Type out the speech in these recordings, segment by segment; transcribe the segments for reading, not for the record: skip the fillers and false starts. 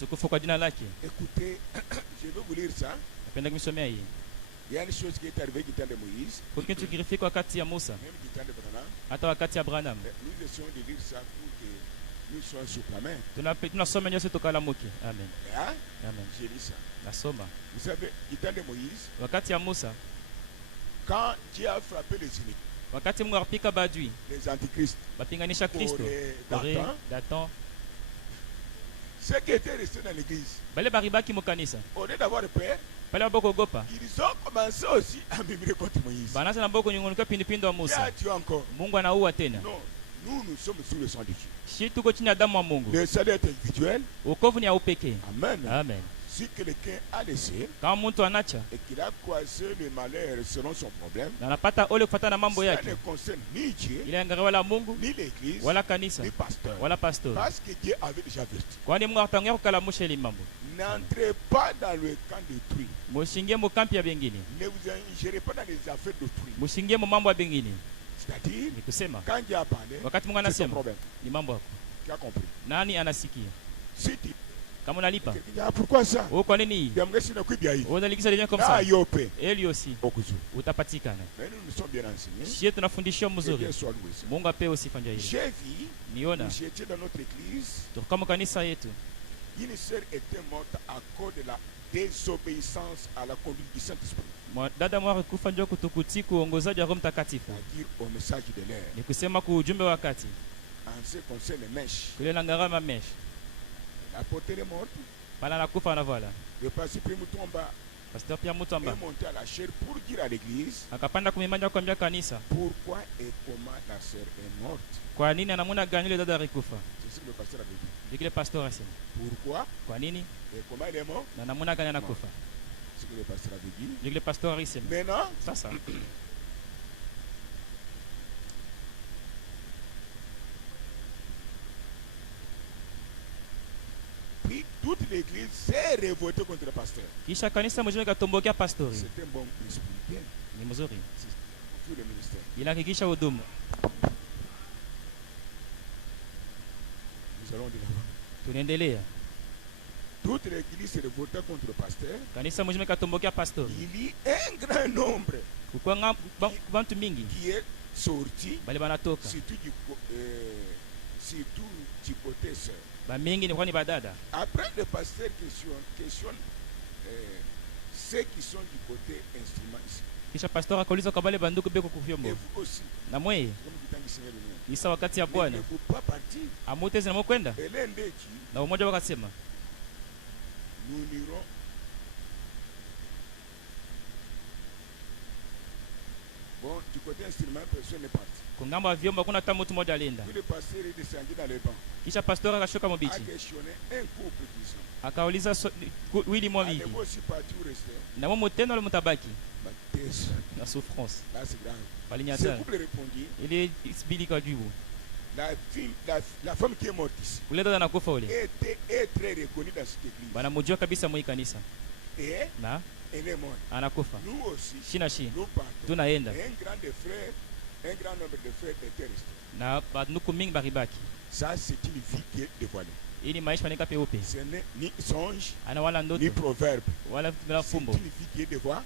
Tukufu kwa jina lake. Écoutez, je vais vous lire ça. Napenda kumsomea hii. Il y a une chose qui est arrivée du temps de Moïse, Kwa kitu kilifika wakati ya Musa, même du temps de Branham. hata wakati ya Abraham. Nous essayons de lire ça pour que nous soyons souple. Amen. Tunasoma nyote tukalamuke. Amen. Hein? Amen. J'ai lu ça. Nasoma. Vous savez, du temps de Moïse, Wakati ya Musa, quand Dieu a frappé les iniquités, wakati Mungu alipika badui, les antichrists, bapinganisha Kristo, Corée, Kore, Datan, ceux qui étaient restés dans l'église, bale baribaki mu kanisa, au lieu d'avoir peur, bale bakogopa, ils ont commencé aussi à murmurer contre Moïse. banaanza na boko nyungunuka pindipindo wa Dieu Musa. a tué encore. Mungu anaua tena. Non, nous sommes sous le sang de Dieu. Shi tuko chini ya damu wa Mungu. Le salut est individuel. Wokovu ni ya upekee. Amen. Amen. Si quelqu'un a laissé Kama mtu anacha et qu'il a croisé le malheur selon son problème, na anapata ole kufuatana na mambo ça yake, ne concerne ni Dieu, ile angalia wala Mungu ni l'église, wala kanisa ni pasteur. wala pastor, Parce que Dieu avait déjà averti. kwani Mungu atangia kukalamusha ile mambo. N'entrez pas dans le camp d'autrui. Mushingie mu kampi ya bengine, Ne vous ingérez pas dans les affaires d'autrui. mushingie mu mambo ya bengine. C'est-à-dire, Ni kusema quand Dieu a parlé, wakati Mungu c'est ton anasema problème. ni mambo yako. Tu as compris. Nani anasikia? Si tu Kama unalipa dis, pourquoi ça? wewe, kwa nini hii? J'aimerais si nous bien. Wewe unalikisa devient comme Là, ça, yope. eli aussi Okuzu. utapatikana. Mais nous sommes bien enseignés. Shie tunafundishwa Que mzuri. Dieu soit loué. Mungu apewe sifa njia ile. J'ai vu, Niona j'étais dans notre église, kama kanisa yetu une sœur était morte à cause de la désobéissance à la conduite du Saint-Esprit, dada mwa kufa njoo kutukuti kuongozaji wa Roho Mtakatifu, c'est-à-dire au message de l'air. ni kusema ku ujumbe wa wakati En ce qui concerne les mèches, kule na ngarama mesh la poterie est morte, pala nakufa na vala le pasteur Primutomba pastor pia mtu est amba monté à la chair pour dire à l'église akapanda kumimanja kuambia kanisa pourquoi et comment la sœur est morte. kwa nini anamuna gani ile dada alikufa. C'est ce que le pasteur avait dit. Ndio kile pastor asema Pourquoi kwa nini et comment elle est morte. na namuna gani anakufa. C'est ce que le pasteur avait dit. Ndio kile pastor alisema. Maintenant, Sasa puis toute l'église s'est révoltée contre le pasteur. kisha kanisa mjini katombokea pastori. C'est un bon esprit. Bien. Ni mzuri, Sur le ministère. inahakikisha hudumu. Nous allons de l'avant. Tunaendelea, Toute l'église s'est révoltée contre le pasteur. kanisa mjini katombokea pastori. Il y a un grand nombre Kukua bantu mingi qui est sorti, bali banatoka surtout du côté sœur. ba mingi ni kwani badada. Après, le pasteur questionne ceux qui sont du côté instrument ici. Kisha pastor akauliza kwa bale banduku beko Et kuvyombo vous aussi, na mweye comme du temps du Seigneur le Seigneur. isa wakati ya Mais Bwana ne faut pas partir. amutezi na mkwenda Et l'un d'eux dit, na umoja wakasema nous n'irons. Bon, du côté instrument, personne n'est parti. kungambo wa vyombo hakuna hata mtu mmoja alienda. Puis le pasteur est descendu dans les bancs. Kisha pastor akashuka A mbichi questionné un couple disant, akauliza wili mwa vivi allez-vous aussi partir ou rester? na mwa mutendo ale mutabaki Baptême. na souffrance Là, c'est grave. Ce balinyata couple répondit, ile isbilika juu la femme qui est morte ici ule dada nakufa ule est très reconnue dans cette église. banamujua kabisa mwi kanisa Et na elle est morte. anakufa Nous aussi, shina shi nous partons. tunaenda Et un grand nombre de frères étaient restés. na banuku mingi baribaki. Ça, c'est une vie qui est dévoilée. Hii ni maisha manika peupe, Ce n'est ni songe, ana wala ni ndoto proverbe. wala C'est fumbo. une vie qui est dévoilée.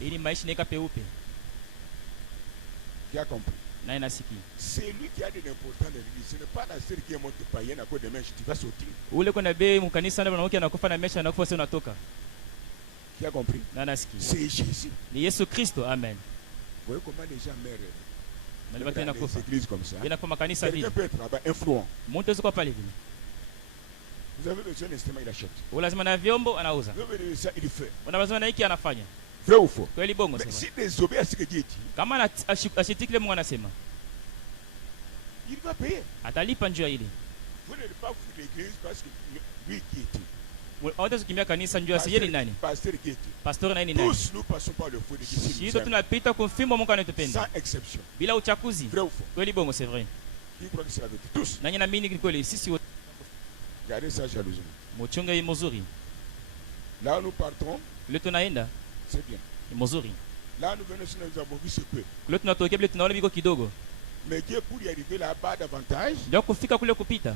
Hii ni maisha nika peupe Qui a compris? na inasikia. C'est lui qui a de l'important dans l'église. Ce n'est pas la sœur qui est morte païenne à cause de mèche. Tu vas sortir. Ule kuna bei mkanisa ndio mwanamke anakufa na maisha anakufa sio unatoka. Qui a compris? Na nasikia. C'est Jésus. Ni Yesu Kristo, amen. Vous voyez comment les gens meurent Malibaki dans inakufa. les églises comme ça. Bila kwa makanisa Quelqu'un vile. peut être là-bas influent. Mtu ziko pale vile. Vous avez besoin d'un instrument, il achète. Ule lazima na vyombo anauza. Vous avez besoin, il fait. Una lazima na hiki anafanya. Vrai ou faux? Kweli bongo Mais sema. s'il désobéit à ce que Dieu dit, Kama ashitikile Mungu anasema, il va payer. atalipa njoo ile. Vous n'allez pas foutre l'église parce que lui qui était. Hawataweza kukimbia kanisa njoo asiye ni nani? Pasteur qui était. Pastor na ni nani? Tous nous passons par le feu de Jésus. Shito tunapita kumfimbo Mungu anatupenda. Sans exception. Bila uchakuzi. Vrai ou faux? Kweli bongo c'est vrai. Qui croit que c'est la vérité? Tous. Na nyina mimi ni kweli sisi wote Gardez ça jalousement. muchunge hii mzuri. Là où nous partons, Ile tunaenda c'est bien. ni mzuri. Là nous venons, nous avons vu ce peu. Kule tunatokea vile tunaona biko kidogo. Mais Dieu, pour y arriver là-bas davantage, Ndio kufika kule kupita.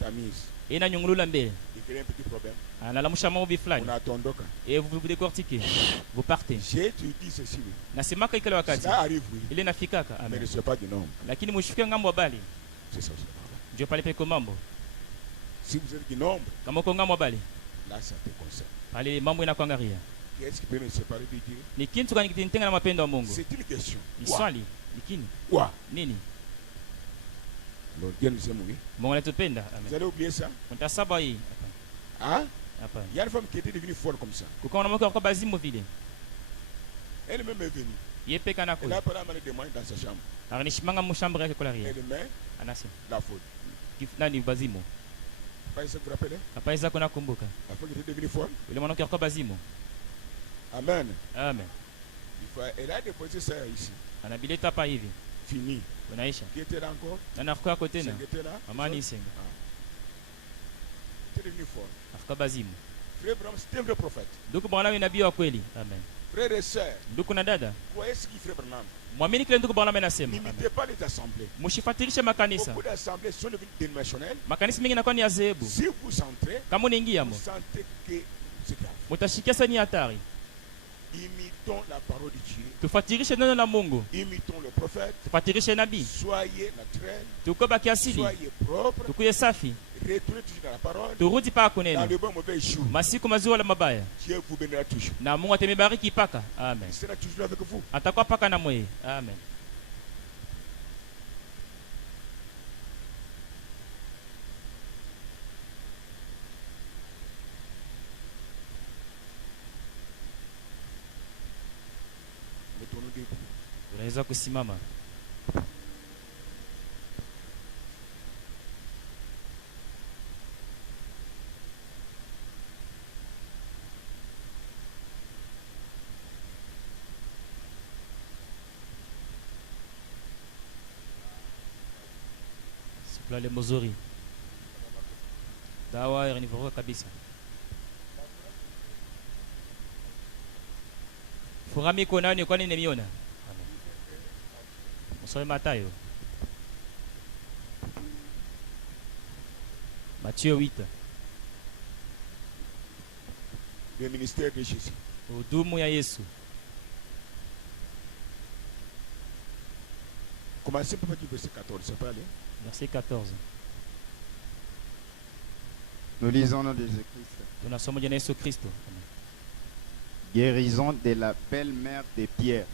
Tamise. inanyungulula mbele, Il crée un petit problème. analamusha maobi On fulani, a tondoka. et vous décortiquez, vous partez. J'ai tu dis ceci, oui. Nasemaka ikale wakati Ça arrive, oui. ile nafikaka, Mais amen, ne sois pas du nombre. lakini mushifike ngambo wa bali, C'est ça. ndio pale peko mambo. Si vous êtes du nombre, Kama uko ngambo wa bali, là, ça te concerne. pale mambo inakuangalia. Qu'est-ce qui peut me séparer de Dieu? Ni kitu gani kitinitenga na mapendo ya Mungu? C'est une question. Ni Quoi? swali, lakini Quoi? nini? Donc, Dieu nous aime, oui. Mungu anatupenda, Vous amen. allez oublier ça? Mtasaba hii, Hein? hapana. Il y a une femme qui était devenue folle comme ça. Kukaona mwanamke kwa bazimu vile. Elle-même est venue. Yepeka na Elle kwa. a parlé à des moyens dans sa chambre. Akanishimanga mushambre yake kula ria. Elle met Anasi. la faute. Nani bazimu? Pas ça, vous vous rappelez? Hapa hizo kuna kumbuka. La femme qui était devenue folle. Yule mwanamke kwa bazimu. Amen. Amen. Elle a déposé ça ici. Anabileta hapa hivi. Fini. Unaisha. Qui était là encore? Na nafuka kwa tena. Qui était là? Amani isenga. Elle était devenue folle. Afuka bazimu. Frère Branham, c'était un vrai prophète. Ndugu Branham ni nabii wa kweli. Amen. Frères et sœurs, Ndugu na dada, voyez ce qu'il Frère Branham. mwamini kile ndugu Branham anasema. N'imitez pas les assemblées. Mshifuatilishe makanisa. Beaucoup d'assemblées sont devenues dénominationnelles. Makanisa mengi yanakuwa ni ya dhehebu. Si vous entrez, Kama unaingia vous mo, sentez que c'est grave. mtashikia sana ni hatari. Imitons la parole de Dieu. Tufuatilishe neno la Mungu. Imitons le prophète. Tufuatilishe nabii. Soyez naturels. Tukoba kiasili. Soyez propres. Tukuye safi. Retournez toujours dans la parole. Turudi pa Dans kunena. le bon mauvais jour. Masiku mazuri wala mabaya. Dieu vous bénira toujours. Na Mungu atamebariki paka. Amen. Il sera toujours avec vous. Atakuwa paka na mwe. Amen. Mettons-nous debout. Unaweza kusimama. Sikulale mzuri. Dawa yanivuruga kabisa. Furami kona ni kwani nimiona. Msome Mathayo. Matthieu 8. Le ministère de Jésus. Hudumu ya Yesu. Commencez par du verset 14. Ça peut aller. Verset 14. Nous lisons le nom de Jésus-Christ. Tunasoma jina Yesu Kristo. Guérison de la belle-mère de Pierre.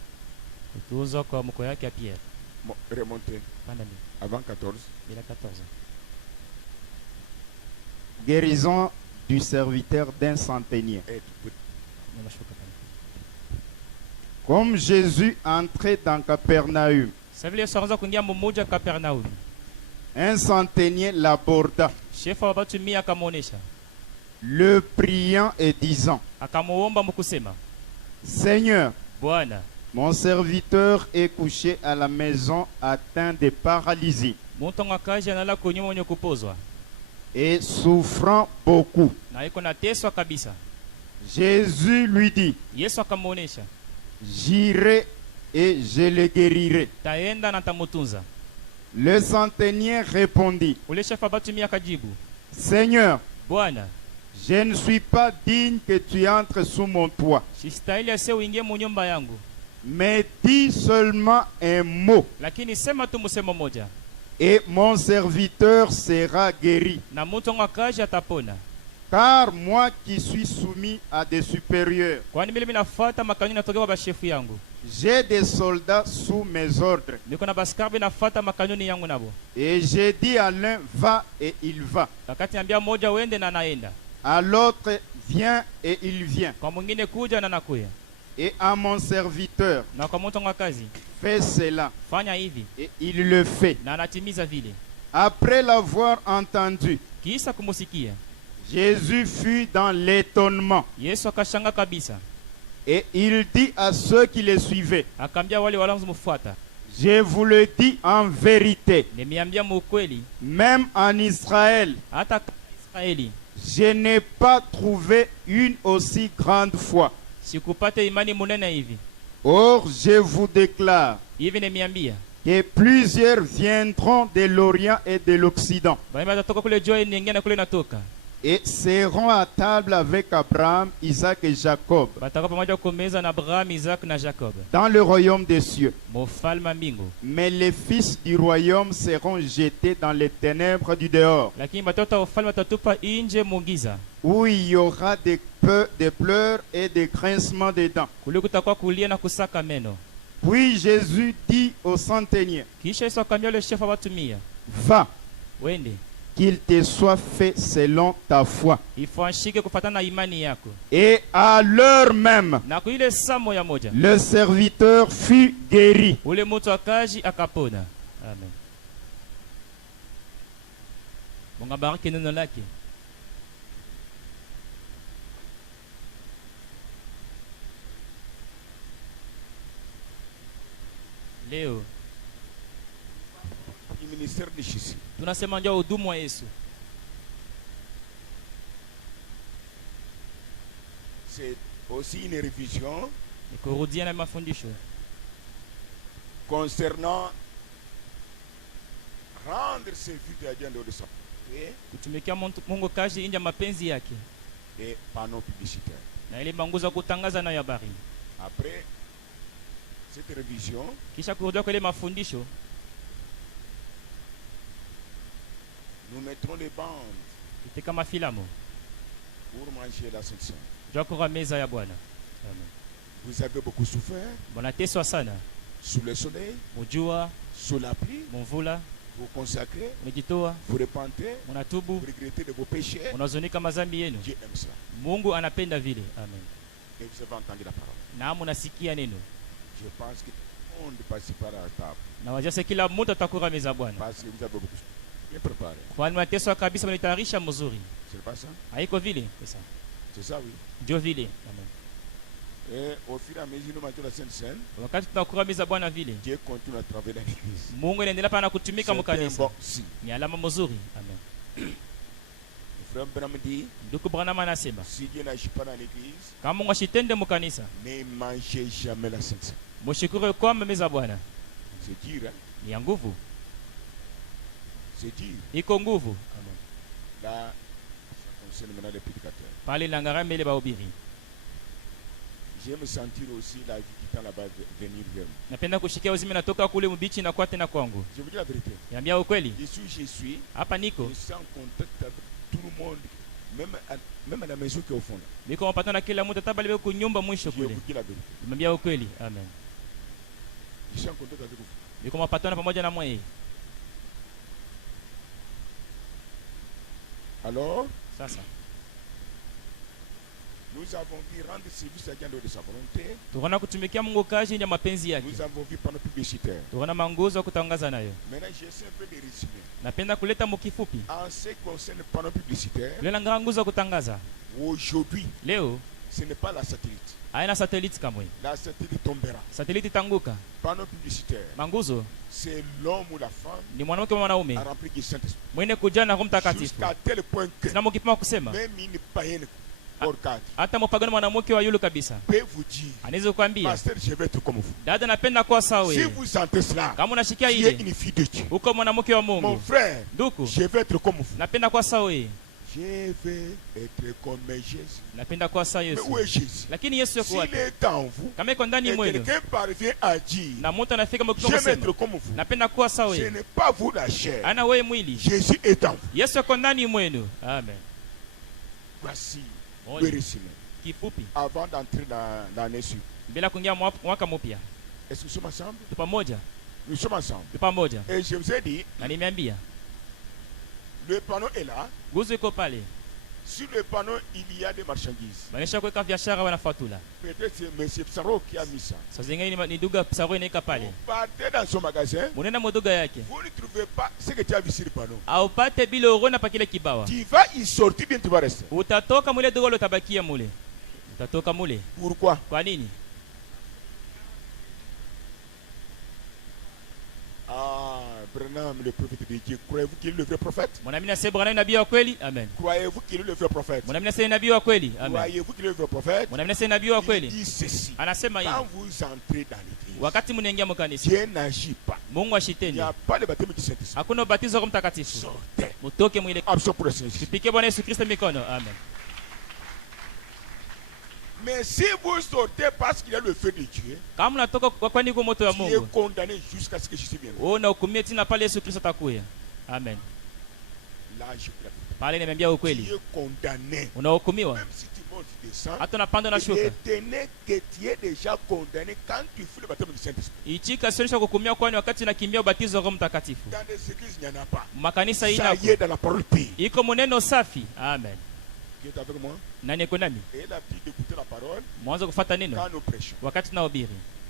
Kutuzo kwa mko yake ya Pierre. Bon, remontez. Pandani. Avant 14. Bila 14. Guérison du serviteur d'un centenier. Et Unashuka pale. Comme Jésus entrait dans Capernaum, Sasa vile Yesu akaanza kuingia mmoja Kapernaum. un centenier l'aborda, Shefa wa watu 100 akamuonesha. le priant et disant, Akamuomba mkusema, Seigneur, Bwana, mon serviteur est couché à la maison atteint de paralysie mtu ngakaje analala kwenye mwenye kupozwa et souffrant beaucoup. na iko nateswa kabisa. Jésus lui dit, Yesu akamuonesha, j'irai et je le guérirai. taenda na tamutunza. Le centenier répondit, Ule shefa watu 100 akajibu, Seigneur, Bwana, je ne suis pas digne que tu entres sous mon toit, sistahili ase uingie mu nyumba yangu, mais dis seulement un mot, lakini sema tu msemo moja et mon serviteur sera guéri. na mtu ngakaje atapona. Car moi qui suis soumis à des supérieurs, Kwani mimi nafuata makanuni natoka kwa bashefu yangu. j'ai des soldats sous mes ordres. Niko na baskari nafuata makanuni yangu nabo. Et j'ai dit à l'un, va et il va. Wakati niambia moja uende na naenda. À l'autre, viens et il vient. Kwa mwingine kuja na nakuya. Et à mon serviteur, Na kwa mtu ngakazi, fais cela. fanya hivi Et il le fait. na anatimiza vile. Après l'avoir entendu, Kisha kumusikia, Jésus fut dans l'étonnement. Yesu akashanga kabisa. Et il dit à ceux qui le suivaient, Akambia wale wanaomfuata, je vous le dis en vérité, nimeambia mukweli, même en Israël, hata Israeli je n'ai pas trouvé une aussi grande foi. sikupate imani munene hivi. Or, je vous déclare Hivi nimeambia que plusieurs viendront de l'Orient et de l'Occident Baima watatoka kule jua inaingia na kule inatoka. et seront à table avec Abraham, Isaac et Jacob Batakuwa pamoja kumeza na Abraham, Isaac na Jacob. dans le royaume des cieux. Mufalme wa mbingu. Mais les fils du royaume seront jetés dans les ténèbres du dehors, Lakini watoto wa ufalme watatupa nje mungiza. où il y aura des pleurs et des grincements de dents. Kule kutakuwa kulia na kusaka meno. Puis Jésus dit au centenier, Kisha Yesu akamwambia yule shefa watumia, va, wende, qu'il te soit fait selon ta foi. ifuanshike kufatana na imani yako. Et à l'heure même, Na kuile saa moja moja, le serviteur fut guéri. ule mtu akaji akapona. Amen. Mungu abariki neno lake. Leo du ministère de Jésus. tunasema ndio hudumu wa Yesu. C'est aussi une révision Ni kurudia na mafundisho concernant rendre service à Dieu de sa et kutumikia Mungu kazi nje ya mapenzi yake panneaux publicitaires. na ile manguzo kutangaza nayo habari. Après cette révision, Kisha kurudia kwa ile mafundisho nous mettrons les bandes katika mafilamu pour manger la Sainte Seine. jua kwa meza ya Bwana. Amen. Vous avez beaucoup souffert Mnateswa sana, sous le soleil, mujua, sous la pluie. mumvula, Vous consacrez, mujitoa, vous repentez, munatubu, vous regrettez de vos péchés. unazonika mazambi yenu. Dieu aime ça. Mungu anapenda vile. Amen. Et vous avez entendu la parole. Na munasikia neno. Je pense que tout le monde participera à la table. Na wajase kila mtu atakula meza ya Bwana. Parce que vous avez beaucoup bien préparé. Kwani mnateswa kabisa, mlitayarisha mzuri. C'est pas ça? Haiko vile? Pesa. C'est ça, oui. Ndio vile. Amen. Et au fur et à mesure nous mangeons la Sainte Seine, Wakati tunakula meza ya Bwana vile, Dieu continue à travailler dans l'église. Mungu anaendelea pana kutumika C'est un mkanisa. bon signe. Ni alama mzuri. Amen. Le frère Branham dit, Ndugu Branham anasema, si Dieu n'agit pas dans l'église, kama Mungu ashitende mkanisa, ne mangez jamais la Sainte Seine. mshukuru kwa meza ya Bwana. C'est dur, hein? Ni ya nguvu. C'est dur. Iko nguvu. Amen. Là, ça concerne maintenant les prédicateurs. Pale na ngarame ile bahubiri. J'aime sentir aussi la vie qui tend là-bas venir vers moi. Napenda kushikia uzima natoka kule mbichi na kwa tena kwangu. Je vous dis la vérité. Niambia ukweli. Ici où je suis, Hapa niko. je suis en contact avec tout le monde, même à la maison qui est au fond. Là. Niko mpatana na kila mtu hata bale kunyumba mwisho Je kule. vous dis la vérité. Niambia ukweli. Amen. Je suis en contact avec vous. Niko mpatana pamoja na mwe. Alors, Sasa nous avons vu rendre service à Dieu de sa volonté. tunaona kutumikia Mungu kazi nje ya mapenzi yake. Nous avons vu panneaux publicitaires. Tunaona manguzo kutangaza nayo. Maintenant, j'essaie un peu de résumer. Napenda kuleta mkifupi. En ce qui concerne les panneaux publicitaires, Leo na nguzo kutangaza. aujourd'hui, Leo ce n'est pas la satellite. haina satellite kamwe. La satellite tombera. Satellite tanguka. Panneaux publicitaires, Manguzo c'est l'homme ou la femme ni mwanamke au mwanaume à remplir du Saint-Esprit. mwenye kujaa na Roho Mtakatifu. Jusqu'à tel point que Sina mkipima kusema même une païenne hors cadre hata mpagani mwanamke wa yule kabisa peut vous dire, anaweza kukwambia, pasteur, je vais être comme vous. dada, napenda kuwa sawa Si wewe. vous sentez cela, Kama unashikia tu es ile une fille de Dieu. uko mwanamke wa Mon Mungu, frère, ndugu, je vais être comme vous. napenda kuwa sawa wewe. Je vais être comme Jésus. Napenda kuwa sawa Mais Yesu. où est Jésus? Lakini Yesu yuko S'il wapi? est en vous, Kama iko ndani et mwenu quelqu'un parvient à dire, na mtu anafika je mkipima vais être kusema comme vous, napenda kuwa sawa ce wewe, n'est pas vous la chair. ana wewe mwili. Jésus est en vous. Yesu yuko ndani mwenu. Amen. Voici le Ole, résumé. kifupi Avant d'entrer dans l'année suivante. bila kuingia mwaka mpya. Est-ce que nous sommes ensemble? Tu pamoja? Nous sommes ensemble. Tu pamoja? Et je vous ai dit, Na nimeambia le panneau est là. nguzo iko pale. Sur le panneau, il y a des marchandises. Banisha kuweka biashara wanafatula. Peut-être c'est M. Psaro qui a mis ça. Sasa zingine ni duga Psaro inaika pale. Vous partez dans son magasin, Munena moduga yake. vous ne trouvez pas ce que tu as vu sur le panneau. Aupate bila urona pa kile kibawa. Tu vas y sortir, bien tu vas rester. Utatoka mule dogo utabakia mule. Utatoka mule. Pourquoi? Kwa nini? Ah, Branham, le prophète de Dieu. Croyez-vous qu'il est le vrai prophète? Mwanamini asema Branham nabii wa kweli? Amen. Croyez-vous qu'il est le vrai prophète? Mwanamini asema nabii wa kweli? Amen. Croyez-vous qu'il est le vrai prophète? Mwanamini asema nabii wa Il kweli? dit ceci. Anasema hivi. Quand vous entrez dans l'église, Wakati mnaingia mkanisa, Dieu n'agit pas Mungu Il n'y ashitende. a pas de baptême du Saint-Esprit. Hakuna ubatizo wa Roho Mtakatifu. Sortez. Mutoke mwile. Option pour le Saint-Esprit. Tupike Bwana Yesu Kristo mikono. Amen. Mais si vous sortez parce qu'il y a le feu de Dieu, Kama unatoka kwa kwani kwa moto wa tu es Mungu, condamné jusqu'à ce que Jésus vienne. wewe unahukumiwa tena pale Yesu Kristo atakuja. Amen. Là, je vous l'avais dit. Pale nimeambia Tu ukweli. es condamné. Unahukumiwa. Même si tu montes, tu descends. Hata unapanda na shuka. Retenez que tu es déjà condamné quand tu fais le baptême du Saint-Esprit. Ichika sionisha kuhukumiwa kwani wakati unakimbia ubatizo wa Roho Mtakatifu. Dans des églises, il n'y en a pas. Makanisa Ça ina y est, dans la parole pire. iko muneno safi. Amen. Qui est avec moi? Nani iko nami? Et l'habitude d'écouter la parole Mwanzo kufuata neno quand nous prêchons. wakati tunahubiri.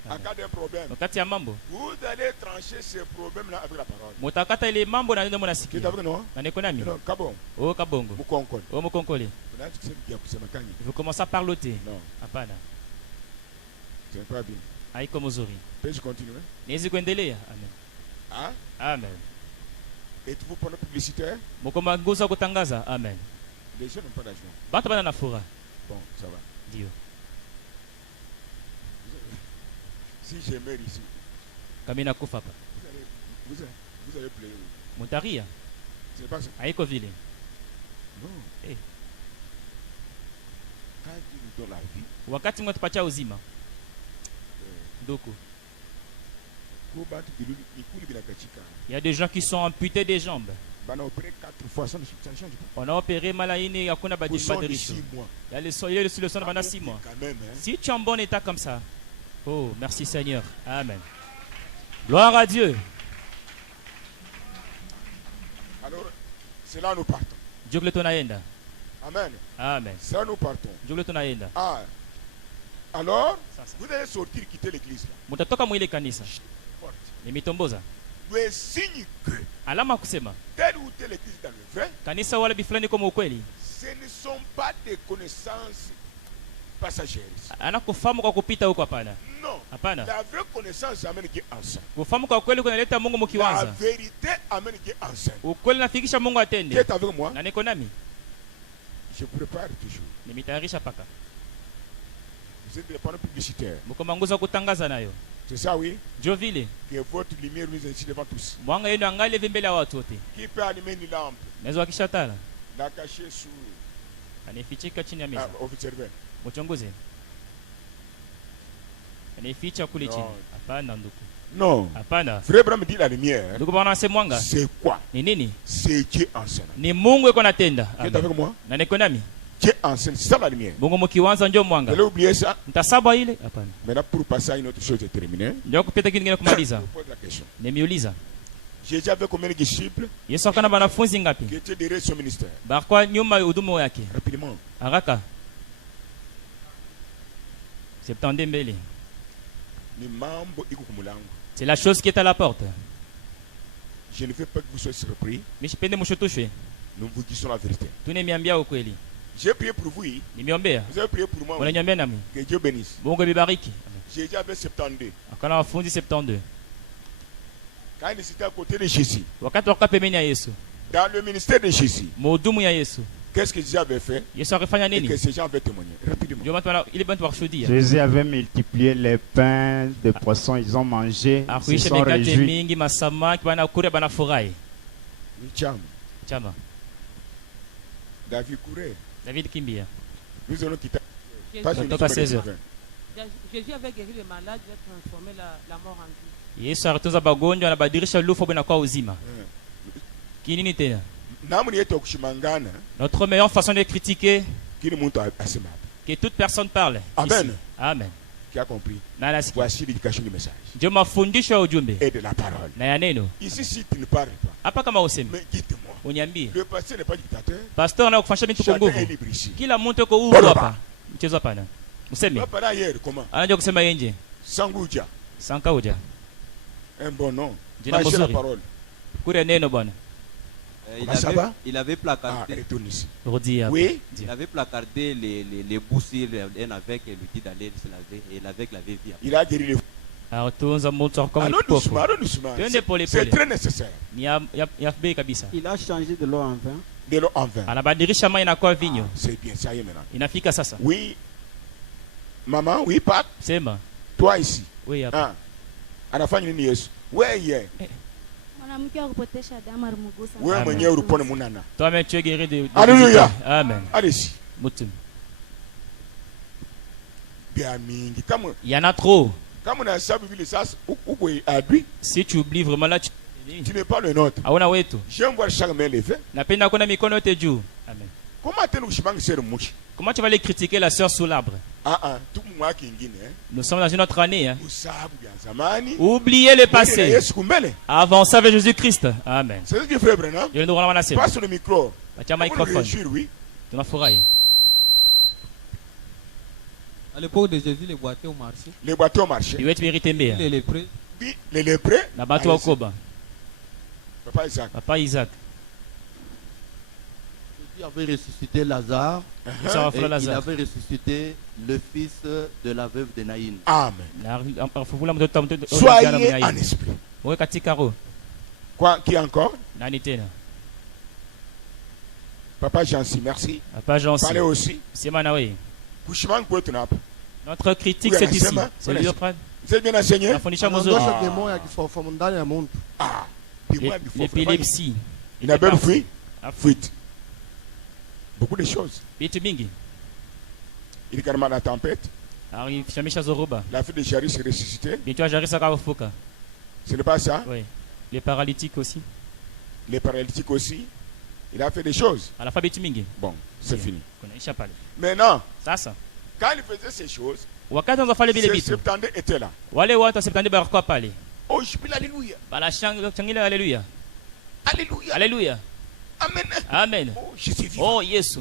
En cas d'un problème, Wakati ya mambo vous allez trancher ces problèmes-là avec la parole. mutakata ile mambo na neno Qui est mnasikia. avec nous? Nani iko nami? Non, Kabon, Oh kabongo. Mukonkon. Oh mukonkole. Vous n'avez pas bien kusema kanyi. Vous commencez à parloter. Non, Hapana. ce n'est pas bien. Haiko mzuri. Peux-je continuer? Niwezi kuendelea. Amen. Hein? Amen. Êtes-vous pendant publicitaire? Muko maguza kutangaza. Amen. Les gens n'ont pas d'argent. Bantu bana na furaha. Bon, ça va. Ndio. Si je meurs ici, Kama inakufa hapa. vous allez pleurer. Mutaria. Ce n'est pas ça. Haiko vile. Non. Eh. Quand Dieu nous donne la vie, Wakati Mungu atupatia uzima. Nduku. kubantu bilulu ikuli binakachika. Il y a des gens qui sont amputés des jambes. Bana opéré 4 fois, ça ne change pas. On a opéré malaini hakuna Pour son de badilisho. 6 mois. Il y a le son pendant 6 mois. Quand même, hein. Si tu es en bon état comme ça. Oh, merci Seigneur. Amen. Gloire à Dieu. Alors, c'est là nous partons. Dieu le tunaenda. Amen. Amen. C'est là nous partons. Dieu le tunaenda. Ah. Alors, Sasa. vous allez sortir, quitter l'église là. Mutatoka mwile kanisa. Porte. Nimetomboza. Le signe que Alama kusema telle ou telle église dans le vrai, kanisa wala bifulani kama ukweli. ce ne sont pas des connaissances passagères. Ana kufahamu kwa kupita huko hapana. Non. Hapana. La vraie connaissance amène qui est enceinte. Kufahamu kwa kweli kunaleta Mungu La mkiwanza. vérité amène qui est enceinte. Ukweli nafikisha Mungu Qui atende. est avec moi? Na niko nami. Je prépare toujours. Nimetayarisha paka. Vous êtes des panneaux publicitaires. Mko manguza kutangaza nayo. C'est ça, oui? Ndio vile. Que votre lumière nous ici devant tous. Mwanga yenu angalie hivi mbele ya watu wote. Qui peut allumer une lampe? Naweza wakishatala. La cacher sous. Anifichika chini ya Ah, meza. observez. Mchunguze. Anificha kule No. chini. Hapana ndugu. Non. Hapana. Frère Abraham dit la lumière. Ndugu bwana anasema mwanga. C'est quoi? Ni nini? C'est Dieu enseignant. Ni Mungu yuko natenda. Qui est Amen. avec moi? Na niko nami. Dieu enseigne. C'est ça la lumière. Mungu mkiwanza ndio Vous mwanga. allez oublier ça. Mtasaba ile? Hapana. Maintenant, pour passer à une autre chose et terminer, Ndio kupita kitu kingine je kumaliza. vous pose la question. Nimeuliza. Jésus avait combien de disciples Yesu akana wanafunzi ngapi? qui étaient derrière son ministère? Bakwa nyuma ya huduma yake. Rapidement. Haraka. 70 mbele. Ni mambo iko kumulango. C'est la chose qui est à la porte. Je ne veux pas que vous soyez surpris. Mishipende mshutushwe. Nous vous disons la vérité. Tunemiambia ukweli. J'ai prié pour vous. Oui. Nimeombea. Vous avez prié pour moi. Oui. Unaniambia nami. Que Dieu bénisse. Mungu abibariki. Jésus avait 72. Akana wafunzi 72. Quand il était à côté de Jésus, Wakati waka pembeni ya Yesu. dans le ministère de Jésus, Mhudumu ya Yesu. qu'est-ce que Jésus avait fait Yesu alifanya et nini? que ces gens avaient témoigné? Rapidement. Ndio watu ile bantu wakushuhudia. Jésus avait multiplié les pains, des poissons, ils ont mangé, ils se Akuisha sont mikate réjouis. mingi, masamaki, bana kure bana furahi. Cham, Chama. David courait. David kimbia. Nous allons quitter. Jésus, Pas sur Toka le chemin de 16 heures. Jésus. Jésus avait guéri le malade, il a transformé la mort en vie. Yesu alitunza bagonjwa, anabadilisha lufu bwana kwa uzima. Kinini tena? Namuni yetu kushimangana Notre meilleure façon de critiquer, kini muntu asema. que toute personne parle. Amen. Ici. Amen. Qui a compris? Na nasikia. Voici l'éducation du message Ndio mafundisho ya ujumbe et de la parole. na ya neno. Ici, si tu ne parles pas, Hapa kama usemi, mais dites-moi. uniambie. Le pasteur n'est pas dictateur. Pastor na kufanya vitu kwa Chacun est nguvu. libre ici. Kila mtu yuko huru Bora hapa. ba. Mchezo hapana. Usemi. Pas parler hier, comment? Anajua kusema yenje. Sanguja. Sankauja. Un bon nom. Jina Lâchez la mzuri. parole. Kure neno bwana. Ça va? Il avait Ah, placardé, retourne ici. Rudi hapa. Oui. il avait placardé les boussures, un avec et lui dit d'aller se laver, et l'avec l'avait vu. Il a guéri les. Atunza mtu kama Allons kipofu. doucement, allons doucement. Twende pole C'est pole. très nécessaire. Ni ya bei kabisa. Il a changé de l'eau en vin. De l'eau en vin. Anabadilisha mai inakuwa Ah, vinyo. c'est bien, ça y est maintenant. Inafika sasa. Oui. Maman, oui, Pat, Sema. toi ici. Oui hapa. Ah. Anafanya nini Yesu? Weye, Mwanamke wa kupotesha damu alimgusa. wewe Amen. mwenyewe ulipone munana. Toi-même, tu es guéri de Alléluia. visiter. Amen. Allez-y. Mutum. Bien mingi. Kama Il y en a trop. unahesabu vile sasa uko adui, Si tu oublies vraiment là, tu tu n'es pas le nôtre. hauna wetu. J'aime voir chaque main levée. Napenda kuona mikono yote juu. Amen. Comment tena ushimangi sere mushi? Comment tu vas aller critiquer la sœur sous l'arbre? Tu mwaka ingine Nous sommes dans une autre année. Hein. usabu ya zamani. Oubliez le Wewe na passé. Yesu kumbele. Avancez avec Jésus-Christ. Amen. C'est ce que frère Branham. Je ndio wanasema. Passe le micro. Acha Pour microphone. réussir, oui. Tunafurahi. À l'époque de Jésus, les boiteux au marché. Les bateaux marchaient. Iwetu biritembea. Les lépreux. Puis les lépreux. Na batu wa Koba. Papa Isaac. Papa Isaac. Jésus avait ressuscité Lazare Ça va et frère il Lazare. avait ressuscité le fils de la veuve de Naïn. Amen. Na fufula mtoto mtoto. Soyez en esprit. Wewe katika roho. Quoi, qui encore? Nani tena? Papa Jansi, merci. Papa Jean. Parlez aussi. Sema na wewe. Kushimang kwetu napa. Notre critique Oui, c'est ici. anasema, C'est oui, lui anasema. prendre. Vous êtes bien enseigné? Nafundisha mzuri. Anaondosha demo ya kifafa ndani ya mtu. Ah. Dis-moi, il faut L'épilepsie. Il a bien fui. Ah. Fuite. Beaucoup de choses. Vitu mingi. Il est carrément la tempête. Alifishamisha zoruba. La fille de Jairus est ressuscitée. Bientôt ajarisa kafufuka. Ce n'est pas ça. Oui. Les paralytiques aussi. Les paralytiques aussi. Il a fait des choses. Alafa vitu mingi. Bon, c'est Yeah. fini. Kunaisha pale. Maintenant, Sasa quand il faisait ces choses, wakati wanafanya vile ces vitu, 70 étaient là. wale watu wa 70 barakoa pale Oh, je prie l'alléluia. banashangilia haleluya, Alléluia. haleluya, Amen. amen. Oh, je suis vivant. Oh Yesu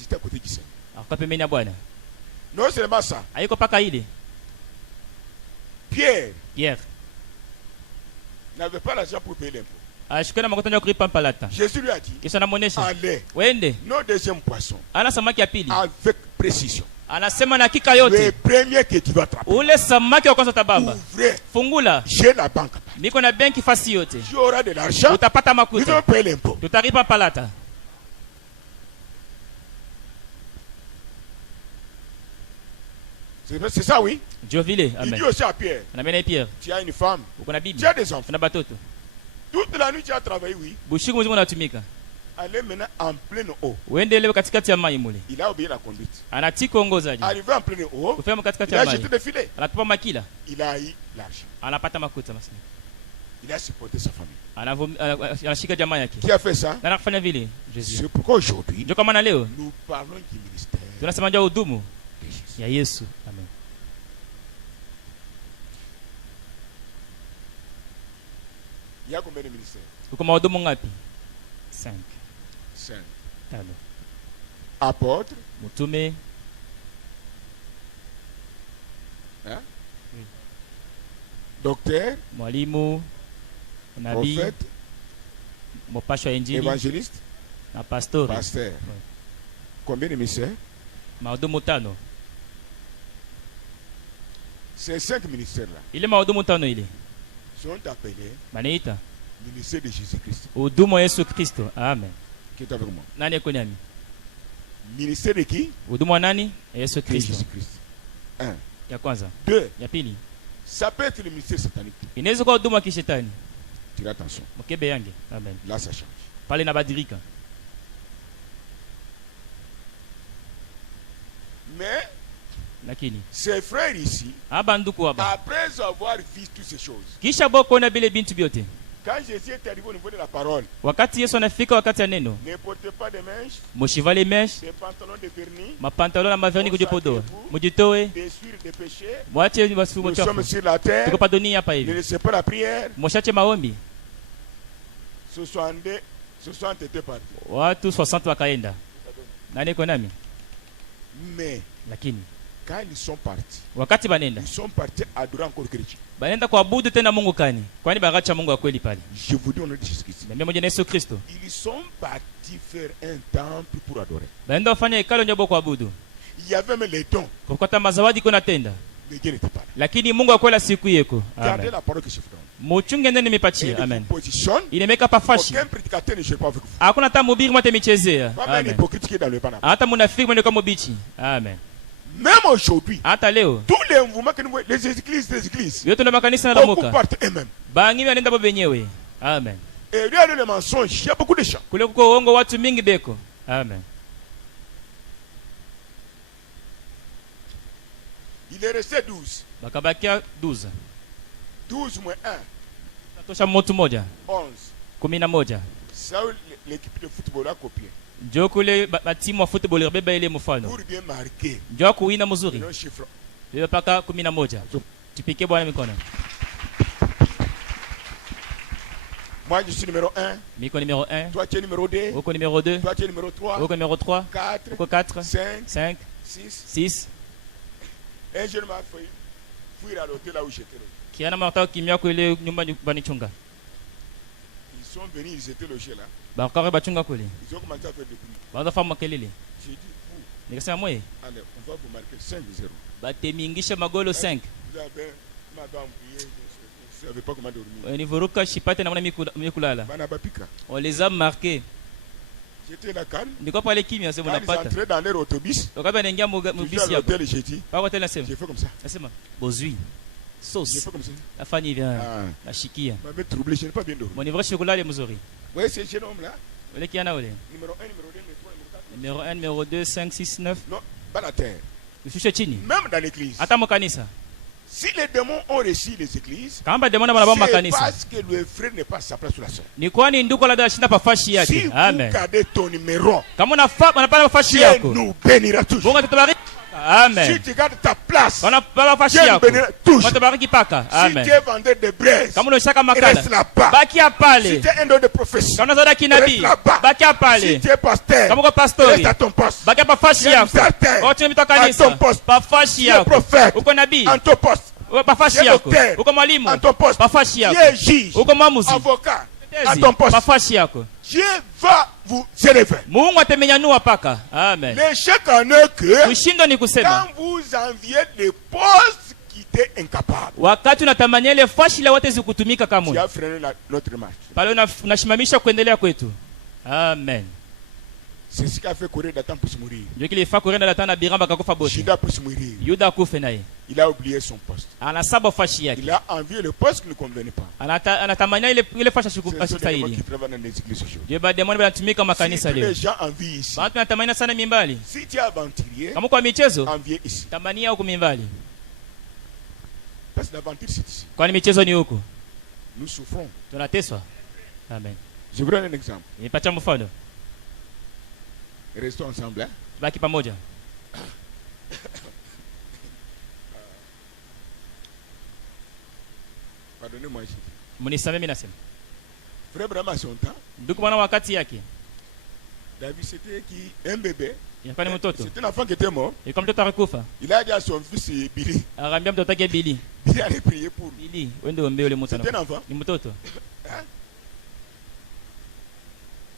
J'étais à côté du Seigneur. akuwa pembeni ya Bwana. Non seulement ça. Haiko paka ile Pierre Pierre n'avait pas l'argent pour payer l'impôt. ashikana makuta ndio kulipa mpalata, Jésus lui a dit, kisha namuonesha allez, wende, nos deuxième poisson, ana samaki ya pili, avec précision. anasema na hakika Le yote, premier que tu vas attraper, ule samaki wa kwanza tababa, ouvrez, fungula, j'ai la banque. miko na benki fasi yote, Tu auras de l'argent, utapata nous makuta, devons payer l'impôt. tutalipa mpalata. C'est ça, oui. Ndio vile, Il amen. dit aussi à Pierre, Anamena Pierre, tu as une femme, uko na bibi, tu as des enfants. una batoto, Toute la nuit, tu as travaillé, oui. bushiku mzima unatumika, Allez maintenant en pleine eau. uende leo katikati ya mai mule, Il a oublié la conduite. anatika uongozaji, Arrivé en pleine eau, kufika katikati il ya a mai, jeté des filets. anatupa makila, Il a eu l'argent. anapata makuta basi, Il a supporté sa famille. anashika jamaa yake. Qui a fait ça? Na anafanya vile Jésus. C'est pourquoi aujourd'hui, Ndio kama na leo nous parlons du ministère tunasema ndio hudumu de Jésus. ya Yesu. Amen. Il y a combien de ministères? Uko mahudumu ngapi? 5. 5. Tano. Apôtre, Mtume, docteur, mwalimu, nabii, prophète, mpasho wa injili évangéliste, na pastori. pasteur. Combien de ministères? Mahudumu tano. Ces 5 ministères-là Ile mahudumu tano ile sont appelés banaita ministère de Jésus-Christ. hudumu wa Yesu Kristo. Amen. Qui est avec moi? Nani yuko nami? Ministère de qui? Hudumu wa nani? Ya Yesu De Kristo. Jésus-Christ. 1. Ya kwanza. 2. Ya pili Ça peut être le ministère satanique. inaweza kuwa hudumu wa kishetani. Tire attention. Mkebe yange. Amen. Là, ça change. Pale na badirika. Mais Lakini ces frères ici, aba nduku aba après avoir vu toutes ces choses, kisha bokona bile bintu byote, quand Jésus est arrivé au niveau de la parole, wakati Yesu anafika wakati ya neno, ne portez pas de mèches, mushivale mesh des pantalons de vernis, mapantalo na maverni kujipodoa, mujitoe, des suirs de péché. mwache wasifu Nous sommes mchafu. sur la terre. Tuko pa dunia hapa Ne hivi, laissez pas la prière. moshache maombi. 60 étaient partis. Watu 60 wakaenda. Nani iko nami? Mais Lakini quand ils sont partis, wakati banenda ils sont partis adorer encore Christ. banenda kuabudu tena Mungu kani, kwani baracha Mungu wa kweli pale. Je vous dis au nom de Jésus-Christ. Niambia moja na Yesu Kristo, Ils sont partis faire un temple pour adorer. banenda wafanya hekalo njabo kuabudu, Il y avait même les dons, kupata mazawadi kuna tenda, mais Dieu n'était pas là. lakini Mungu akwela siku yeko. Gardez Amen. la parole que je vous donne. Muchunge ndani Et mipatie. il Amen. vous positionne. Inemeka pafashi. Aucun prédicateur ne joue pas avec vous. Hakuna hata mhubiri mmoja michezea. Pas même un Amen. hypocrite qui est dans le panama. Hata munafiki mwende kama bichi. Amen. Même aujourd'hui, hata leo tous les mouvements que nous voyons, les églises, yote na makanisa beaucoup yanalamuka partent eux-mêmes. bangi wanaenda bo benyewe. Amen. Et regardez les mensonges, il y a beaucoup de gens. Kule kuko uongo watu mingi beko. Amen. Il est resté 12. Bakabakia 12. 12 moins 1, Tosha mtu moja 11. 11. Ça, l'équipe de football a copié. Njo kule batimu wa football beba ile mfano. Pour bien marquer, Njo kuina mzuri. non chiffre. Beba paka 11. Tupike Bwana mikono. Moi, je suis numéro 1. Miko numéro 1. Toi, tu es numéro 2. Uko numéro 2. Toi, tu es numéro 3. Uko numéro 3. 4. Uko 4. 5. 5. 6. 6. Un jeune m'a fait fuir à l'hôtel là où j'étais. Kiana marta kimya kwa ile nyumba banichunga. Ils sont venus, ils étaient logés là. Bakare bachunga kule. Ils ont commencé à faire des bruits. Baza fama makelele. J'ai dit, vous, Nikasema mwe allez, on va vous marquer 5-0. batemingisha magolo 5. Vous avez, m'avez embrouillé, je ne savais pas comment dormir. Nivuruka shipate namna mikulala. Banabapika. On les a marqués. J'étais là calme. Niko pale kimya sema Quand ils unapata. entraient dans leur autobus, Wakati anaingia je suis à mbisi yako. l'hôtel, j'ai dit, Kwa hotel nasema. j'ai fait comme ça. Nasema bozui. J'ai Sauce. fait comme ça. Afani vient Ah, nashikia. m'avait troublé, je n'ai pas bien dormi. Mon livre chocolat mzuri. Vous voyez ce jeune homme là, Ole kiana ole. numéro 1, numéro 2, numéro 3, numéro 4. Numéro 1, numéro 2, 5, 6, 9. Non, pas la terre. Ushushe chini. Même dans l'église. Hata mkanisa. Si les démons ont réussi les églises, Kamba demona banabamba c'est kanisa. parce que le frère n'est pas à sa place sur la soeur. Ni kwani nduko labda ashinda pafashi Si yake. vous Amen. gardez ton numéro, Kama unapata pafashi Dieu yako. nous bénira tous. Mungu atatubariki. Amen. Si tu gardes ta place, Kama unapata pafashi Dieu nous yako. bénira tous. Mungu atabariki paka. Si Amen. tu es vendeur de braise, Kama unashaka makala. reste là-bas. Bakia Si pale. tu es un don de prophétie, Kama unazada kinabii. reste là-bas. Bakia Si pale. tu es pasteur, Kama uko pastori. reste à ton poste. Bakia pafashi Dieu yako. nous attend. Kwa chini mitoka À kanisa. ton poste. Pafashi Tu es yako. prophète. Uko nabii. En ton poste. Uko pafashi Dieu yako. docteur. Uko mwalimu. En ton poste. Pafashi Tu yako. es juge, Uko mwamuzi. avocat. En Tezi. ton poste. Pafashi yako. Dieu va vous élever. Mungu atamenyanua paka. Amen. L'échec en est que Kushindo ni kusema. quand vous enviez des postes qui étaient incapables, Wakati unatamania ile fashi la wote zikutumika tu kamwe. as freiné notre marche. Pale unashimamisha kuendelea kwetu. Amen. C'est ce qui a fait courir Dathan pour se mourir. Ndio kile ifa kurenda latana biramba kakufa bote. Judas pour se mourir. Yuda akufe naye. Il a oublié son poste. Anasaba fashi yake. Il a envié le poste qui ne convenait pas. Anatamania ile fashi C'est ce démon ashikustahili. qui travaille dans les églises aujourd'hui. Ndio baada ya banatumika Si makanisa tous leo. les gens envient ici, Watu wanatamania sana mimbali. si tu es aventurier, Kama kwa michezo, enviez ici. tamania huko mimbali. Parce que l'aventure c'est ici. Kwani michezo ni huko. Nous souffrons. Tunateswa. Amen. Je vous donne un exemple. Nipatia mfano. Restons ensemble. Hein? Baki pamoja. Pardonnez-moi ici. Mnisamee mimi nasema. Frère Brahma à son temps, Ndugu mwana wakati yake. David c'était qui un bébé. Ilikuwa ni mtoto. C'est un enfant qui était mort. Ilikuwa mtoto alikufa. Il a dit à son fils Billy. Akaambia mtoto wake Billy. Billy allait prier pour lui. Billy, wende ombe yule mtoto. C'est un enfant. Ni mtoto.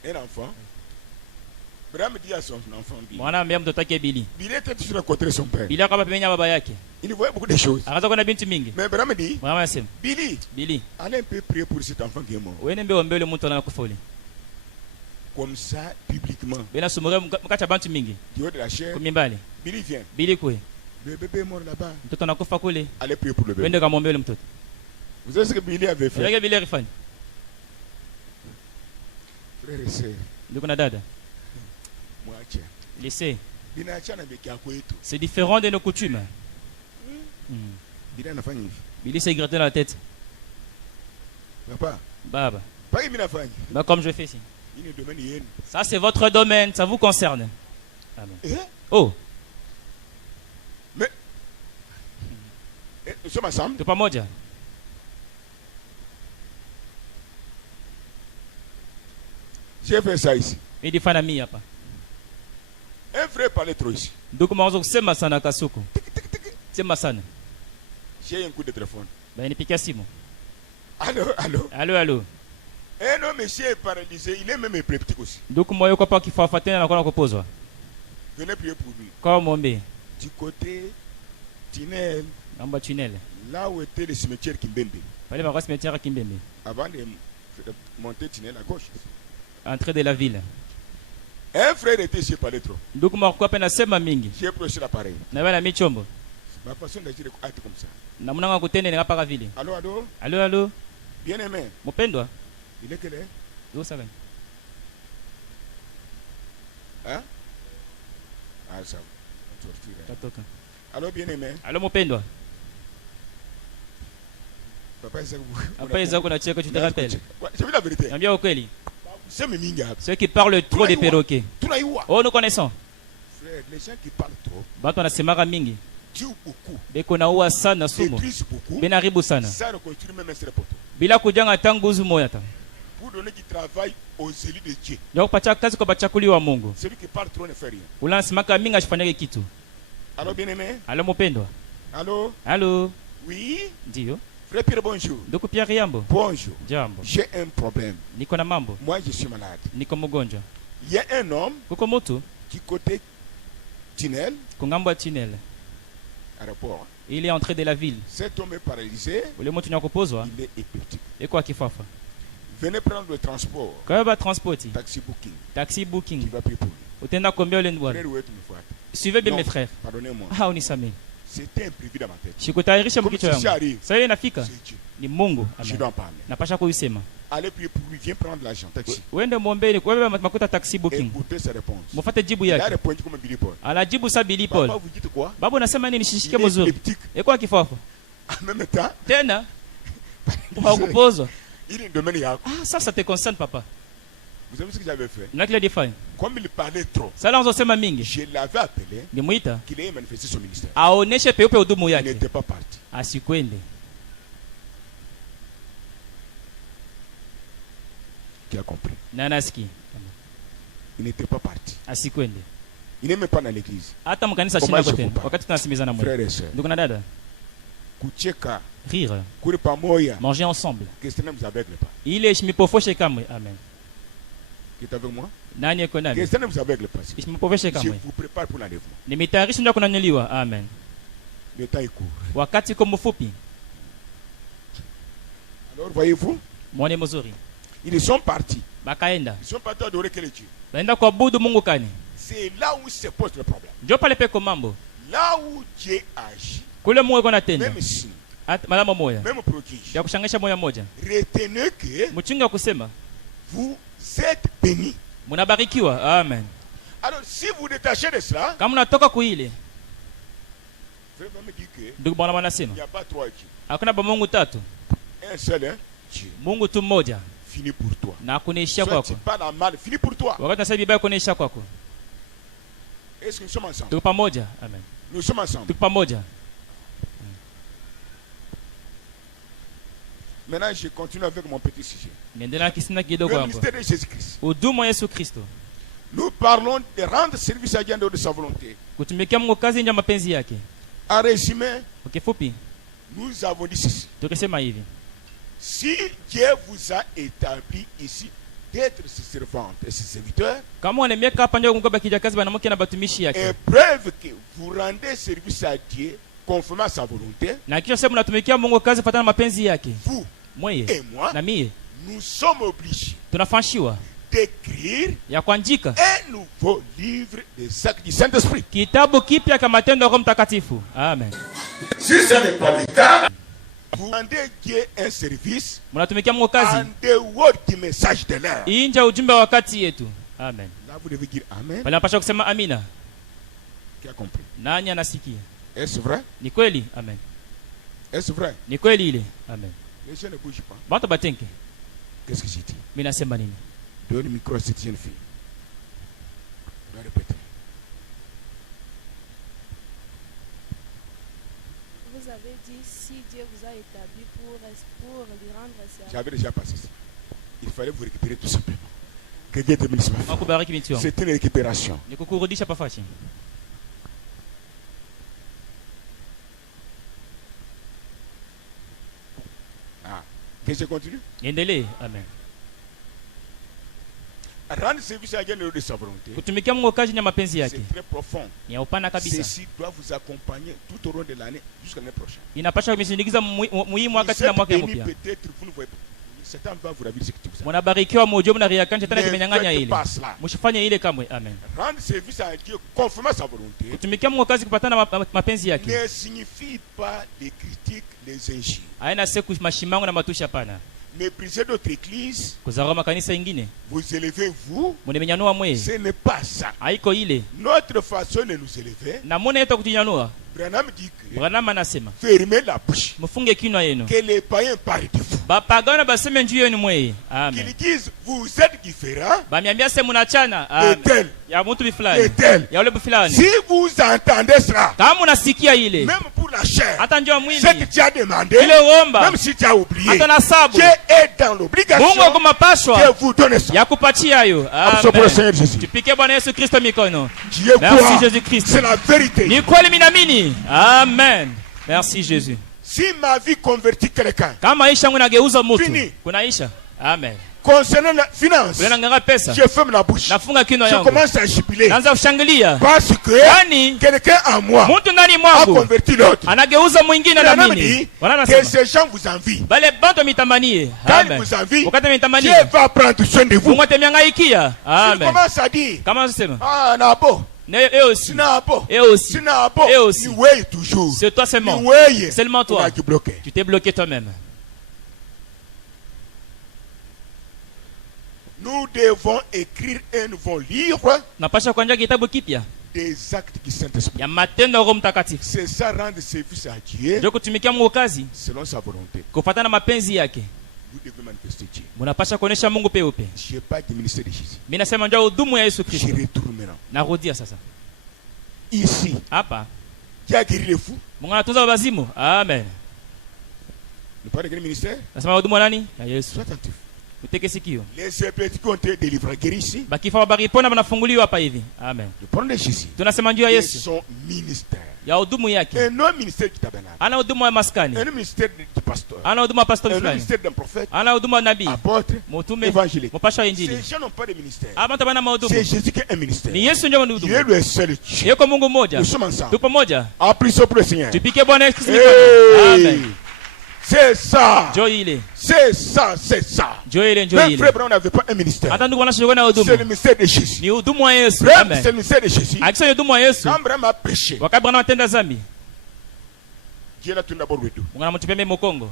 Un enfant. Brahma dit à son enfant Billy. Mwana ambia mtoto wake Billy. Billy était toujours à côté de son père. Billy akaba pembenya baba yake. Il voyait beaucoup de choses. Akaanza kuona binti mingi. Mais Brahma dit, Mwana anasema, Billy, Billy, allez un peu prier pour cet enfant qui est mort. wende mbe ombe yule mtoto anakufa ule. Comme ça, publiquement, Bena sumure mkacha bantu mingi. du haut de la chair, Kumimbali. Billy vient. Billy kwe. Le bébé est mort là-bas. Mtoto anakufa kule. Allez prier pour le bébé. Wende kamwombe yule mtoto. Vous savez ce que Billy avait fait? Yule Billy alifanya. Frères et sœurs, Ndugu na dada. mwache. Laissez. Binaachana beki yako yetu. C'est différent de nos coutumes. Billy anafanya hivi. Billy s'est gratté la tête. Papa, Baba. pas que binafanya. Bah comme je fais ici. Il est domaine yenu. Ça c'est votre domaine, ça vous concerne. Amen. Eh? Oh, Nous sommes ensemble. tu pamoja. J'ai fait ça ici. Mimi fana mimi hapa. Un frère parlait trop ici. Ndugu mawazo kusema sana kasuku. Sema sana. J'ai un coup de téléphone. Bah nipikia simu. Allô, allô. Allô allô. Un homme monsieur est paralysé. Il est même épileptique aussi. Ndugu moyo kwa pa kifafa tena anakuwa kupozwa. Venez prier pour lui. Kwa muombe. Du côté tunnel, Naomba tunnel. là où était le cimetière Kimbembe. Pale pa kwa cimetière Kimbembe. Avant de monter tunnel à gauche. Entrée de la ville. Un frère était chez parlait trop. Ndugu mwakuwa pena sema mingi. J'ai approché l'appareil. Na bana michombo. Ma façon d'agir est comme ça. Na munanga kutende nga paka vile. Allô, allô? Allô, allô. Bien aimé. Mupendwa. Il est quel est? Ndio sasa. Hein? Ah, ça. On torture. Tatoka. Allô, bien aimé. Allô mupendwa. Papa, c'est vous. Hapa hizo kuna cheko tu te rappelles. J'ai vu la vérité. Niambia ukweli. C'est mes mingas. Ceux qui parlent trop des perroquets. Tu l'as eu où? Oh, nous connaissons. Frère, les gens qui parlent trop, Batu wanasemaka mingi. tuent beaucoup, Beko naua sana sumu. détruisent beaucoup, Benaribu sana. ça ne construit même un seul poteau. Bila kujanga tangu uzu moya ta. Pour donner du travail aux élus de Dieu. Ndio kupatia kazi kwa bachakuli wa Mungu. Celui qui parle trop ne fait rien. Unasemaka mingi ashifanyake kitu. Allô, bien aimé? Allô mupendwa. Allô? Allô. Oui? Ndio. Frère Pierre, bonjour. Ndugu Pierre Yambo. Bonjour. Jambo. J'ai un problème. Niko na mambo. Moi, je suis malade. Niko mgonjwa. Il y a un homme Kuko mutu qui côté tunnel, kungambo ya tunnel. aéroport. Il est entré de la ville. Cet homme est paralysé. Ule mutu nyakupozwa Il est épileptique. eko akifafa. Venez prendre le transport. Kwa hiyo ba transporti. Taxi booking. Taxi Qui booking. va prier pour lui. Utenda kombea ule ndwana. Frère, où est-ce que vous faites? Suivez bien Non, mes frères. pardonnez-moi. Ah unisamee. C'était imprévu dans ma tête. Sikutayarisha Comme mkichwa ceci yangu. arrive, Sasa inafika c'est Dieu. ni Mungu. Je Amen. dois en parler. Napasha kuisema. Allez prier pour lui. Viens prendre l'argent. Taxi. Uende muombeni kwa hiyo makuta taxi booking. Écoutez sa réponse. Mufate jibu Il a yake. répondu comme Billy Paul. Anajibu sa Billy Papa, Paul. vous dites quoi? Babu unasema nini Il nishishike est mzuri? épileptique. Eko akifafa. En même temps, Tena hakupozwa. il est une domaine Yaku. Ah ça ça te concerne papa. Vous avez vu ce que j'avais fait? Na kile define. Comme il parlait trop, Sala unazosema mingi. je l'avais appelé Nimuita qu'il ait manifesté son ministère. aoneshe peupe hudumu Il yake. n'était pas parti. Asikwende. Qui a compris? Nanaski. Il n'était pas parti. Asikwende. Il n'est même pas dans l'église. Hata mkanisa Comment shina je tena. kupa? Wakati tunasimizana mwe. Frères et sœurs, Ndugu na dada, kucheka, rire, kuri pamoja, manger ensemble. que ce n'est vous aveugle pas. Ile ishimipofoshe kamwe. Amen. Qui est avec moi? Nani eko Que nani? ce n'est vous aveugle pas. Ishimipofoshe Je kamwe. vous prépare pour l'enlèvement. Nimetayarisha ndio kunanyuliwa. Amen. Le temps est court. Wakati ko mfupi. Alors, voyez-vous, Mwone mzuri. ils sont partis. Bakaenda. Ils sont partis adorer quel Dieu. Baenda kuabudu Mungu kani. C'est là où se pose le problème. Ndio pale peko mambo. Là où Dieu agit, Kule Mungu eko natenda. même signe, Malama moya. même prodige, Ya kushangisha moya moja. retenez que Mchunga kusema vous êtes bénis. munabarikiwa. Amen. Alors, si vous détachez de cela, Kama unatoka kuile, frère va me dire qu'il ndugu bwana wanasema n'y a pas trois dieux. hakuna ba Mungu tatu. Un seul, hein, Dieu. Mungu tu mmoja Fini pour toi. na kunaishia Soit tu kwako. parles en mal, fini pour toi. Wakati nasema Biblia kunaishia kwako. Est-ce que nous sommes ensemble? Tuko pamoja. Amen. Nous sommes ensemble. Tuko pamoja. Maintenant, je continue avec mon petit sujet. Niendelea kisina kidogo Le hapo. ministère de Jésus-Christ. Huduma ya Yesu Kristo. Nous parlons de rendre service à Dieu en dehors de sa volonté. Kutumikia Mungu kazi nje ya mapenzi yake. En résumé, Kwa kifupi, nous avons dit ceci. tukisema hivi. Si Dieu vous a établi ici d'être ses servantes et ses serviteurs, Kama unemeka hapa ndio kungoba kijakazi banamuke na batumishi et yake. preuve que vous rendez service à Dieu conformément à sa volonté, Na kisha sema mnatumikia Mungu kazi fatana na mapenzi yake. vous Mweye et moi, na mie nous sommes obligés tunafanshiwa d'écrire ya kuandika un nouveau livre des actes du Saint-Esprit. kitabu kipya kama matendo ya Roho Mtakatifu. Amen. Si ce n'est pas le cas, vous rendez Dieu un service Mnatumikia Mungu en kazi dehors du message de l'heure. inje ujumbe wa wakati yetu. Amen. Là, vous devez dire Amen. Pale napasha kusema amina. Qui a compris? Nani anasikia? Est-ce vrai? Ni kweli? Amen. Est-ce vrai? Ni kweli ile? Amen. Les gens ne bougent pas. Bata batenke. Qu'est-ce que j'ai dit? Mimi nasema nini? Donne le micro à cette jeune fille. Je dois répéter. Vous avez dit si Dieu vous a établi pour lui rendre service. J'avais déjà passé ça. Il fallait vous récupérer tout simplement. Que Dieu te bénisse, ma fille. Makubariki binti wangu. C'est une récupération. Nikukurudisha pafashi. Ah. Que je continue? Niendelee. Amen. Rendre service à Dieu de sa volonté. Kutumikia Mungu kazi ya mapenzi yake. C'est très profond. Ni ya upana kabisa. Ceci doit vous accompagner tout au long de l'année jusqu'à l'année prochaine. Inapasha kumisindikiza muhimu Vous wakati na êtes mwaka bénis, mpya. peut-être vous ne voyez pas. Satan va vous ravir ce que tu vous as. Munabarikiwa mujue mnariakani shetani Ne kimenyang'anya faites ile. pas cela. Msifanye ile kamwe. Amen. Rendre service à Dieu conformément à sa volonté Kutumikia Mungu kazi kupatana na mapenzi yake. ne signifie pas les critiques, les injures. Haina siku mashimango na matusi hapana. Mépriser d'autres églises, Kuzarau makanisa ingine. vous élevez vous, Munemenyanua mwe. ce n'est pas ça. Haiko ile. Notre façon de nous élever, Na mune yetu kutinyanua. Branham dit que Branham anasema. fermez la bouche, Mfunge kinywa yenu. que les païens parlent de vous. Bapagana baseme njuu yenu mwe. Amen. Qu'ils disent, vous êtes différents Bamiambia se munachana. de Amen. tel, Ya mtu de bifulani. tel. Ya ule bifulani. Si vous entendez cela, Kama unasikia ile. même pour la chair, Hata njoo mwili. ce que tu as demandé, Ile uomba. même si tu as oublié, Hata na sabu. Dieu est dans Mungu l'obligation akumapashwa de vous donner ça. ya kupatia hayo. Applaudissons pour le Seigneur Amen. Jésus. Tupike Bwana Yesu Kristo mikono. Dieu Merci croit, Jésus-Christ. c'est la vérité. Ni kweli minamini. Amen. Merci Jésus. Si ma vie convertit quelqu'un, Kama maisha yangu inageuza mtu. Fini. Kunaisha. Amen. concernant la finance, Ule nanganga pesa. je ferme la bouche. Nafunga kinywa Je yangu. commence à jubiler. Naanza kushangilia. Parce que Yaani quelqu'un en moi mtu ndani a mwangu converti l'autre. anageuza mwingine na Branham mimi. dit Bwana que anasema. ces gens vous envient. Bale bantu mitamanie. Quand ils Amen. vous envient, Wakati Dieu mitamanie. va prendre soin de vous. Mungu atemiangaikia. Tu Amen. commences à dire, Kama unasema. ah, Nabo, Ne eux aussi. Nabo, Et aussi. Nabo, Et aussi. ni weye toujours. C'est toi seulement. Ni weye. Seulement toi. On a qui bloqué. Tu t'es bloqué toi-même. Nous devons écrire et nous devons lire Napasha kuandika kitabu kipya des actes du Saint-Esprit. ya matendo ya Roho Mtakatifu. C'est ça rendre service à Dieu Ndio kutumikia Mungu kazi selon sa volonté. kufuatana na mapenzi yake. Vous devez manifester Dieu. Munapasha kuonesha Mungu peupe. Je n'ai pas du ministère de Jésus. Mimi nasema ndio hudumu ya Yesu Je Kristo. retourne maintenant. Narudia sasa. Ici, Hapa qui a guéri les fous? Mungu anatunza wazimu. Amen. Ne pas de quel ministère? Nasema hudumu wa nani? Ya Yesu. Sois attentif. Uteke sikio. Les épileptiques ont été délivrés, guéris ici. Bakifa baripona banafunguliwa hapa hivi. Amen. Le problème de Jésus, Tunasema ndio ya c'est Yesu. son ministère. Ya hudumu yake. Et non ministère du tabernacle. Ana hudumu ya maskani. Et non ministère du pasteur. Ana hudumu ya pastor Et non fulani. ministère d'un prophète, Ana hudumu ya nabii. apôtre, Mutume. évangélique. Mupasha wa Ces injili. gens n'ont pas de ministère. Abantu bana mahudumu. C'est Jésus qui est un ministère. Ni Yesu ndio Dieu mhudumu. lui est seul Dieu. Yuko Mungu mmoja. Nous sommes ensemble. Tupo moja. Applaudissons pour le Seigneur. Tupike Bwana Yesu Kristo. Hey! Amen. C'est ça. Njoo ile. C'est ça, c'est ça. Njoo ile, njoo Même ile. frère Brown n'avait pas un ministère. Hata ndugu wanashiriki na C'est le hudumu. ministère de Jésus. Ni hudumu wa Yesu. Frère, Amen. c'est le ministère de Jésus. Akisema hudumu wa Yesu. Quand Abraham a péché, Wakati Bwana anatenda dhambi, Dieu l'a tourné d'abord le dos. Mungu anamtupia Mokongo.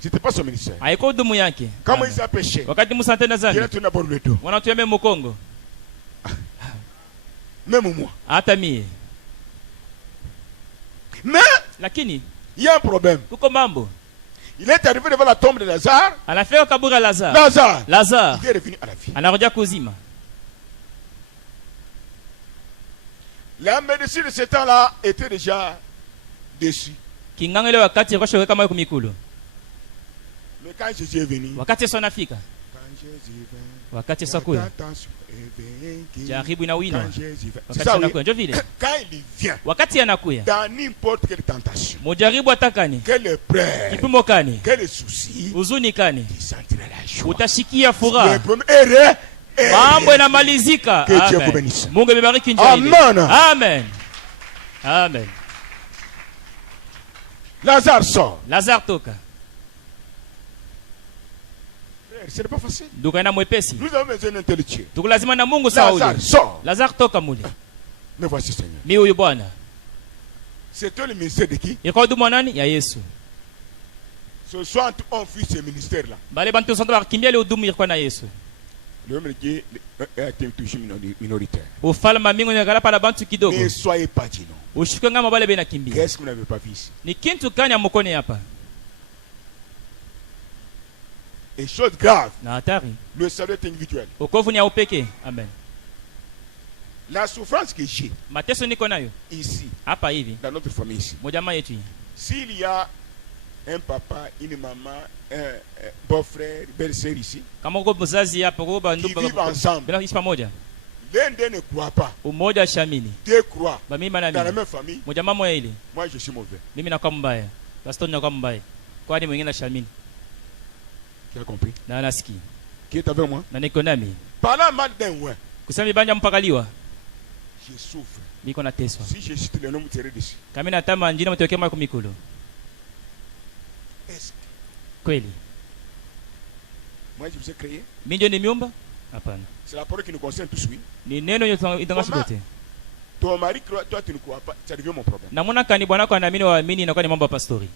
C'était pas son ministère. Haiko hudumu yake. Quand Amen. Moïse a péché, Wakati Musa anatenda Dieu l'a dhambi, tourné d'abord le dos. Mungu anatupia Mokongo. Même moi. Hata mie. Mais Lakini il y a un problème. kuko mambo. Il est arrivé devant la tombe de Lazare. Anafika kaburi la Lazaro. Lazare, Lazaro il est revenu à la vie. anarudia kuzima. La médecine de ce temps-là était déjà déçue. Kinganga ile wakati alikuwa shaweka mayo kumikulu. Mais quand Jésus est venu, Wakati Yesu anafika. quand Jésus vint, Wakati Yesu akuya. la tentation est vaincue. Jaribu inawina. Quand Jésus vint. C'est Wakati ça, oui. anakuya. Ndio vile. Quand il vient, Wakati anakuya. dans n'importe quelle tentation, Mujaribu atakani. quelle épreuve, Kipimo kani. quel souci, Huzuni kani. tu sentiras la joie. Utashikia Le furaha. premier erreur est Mambo réalisé. inamalizika. Que Dieu vous Amen. bénisse. Mungu amebariki njia ile. Amen. Amen. Amen. Lazare sort. Lazaro toka. Frère, ce n'est pas facile. Ndugu aina mwepesi. Nous avons besoin d'un tel Dieu. Tuko lazima na Mungu sawa Lazare ule. sort. Lazaro toka mule. Mais voici Seigneur. Mi huyu Bwana. C'était le ministère de qui? Ilikuwa hudumu wa nani? Ya Yesu. Ce soir, on fuit ce ministère-là. Bale bantu sonda bakimbia ile hudumu ilikuwa na Yesu. Le homme de Dieu a été toujours minoritaire. Ufalme wa mbingu unagala pana bantu kidogo. Ne soyez pas dit non. Ushike ngama bale bena kimbia. Qu'est-ce que vous n'avez pas vu ici? Ni kintu kani amukone hapa? Et chose grave, Na hatari. le salut est individuel. Wokovu ni ya upekee. Amen. La souffrance que j'ai Mateso niko nayo ici, hapa hivi. dans notre famille ici, Mojamaa yetu hii. s'il y a un papa, une maman, un beau-frère, belle-sœur ici, Kama uko mzazi hapa, uko bandu qui vivent ensemble, bila kuishi pamoja. l'un d'eux ne croit pas, Umoja ashamini. deux croient. Ba mimi Dans la na même famille, mojamaa moja ile. moi je suis mauvais. Mimi nakuwa mbaya. Pastor nakuwa mbaya. Kwani mwingine ashamini. Tu as compris? Na anasikia. Qui est avec moi? Na niko nami. Parlant mal d'un ouin, Kusema ibanja mpakaliwa. je souffre. Niko nateswa. Si je cite le nom, vous serez dessus. Kama natama njina mtokea mwa kumikulu. Est-ce Kweli. Moi, je vous ai créé. Mimi ndio nimeumba? Hapana. C'est la parole qui nous concerne tous, oui. Ni neno itangashi kote. Ton mari croit, toi tu ne crois pas, ça devient mon problème. Namona kani bwana kwa naamini waamini inakuwa ni mambo ya pastori.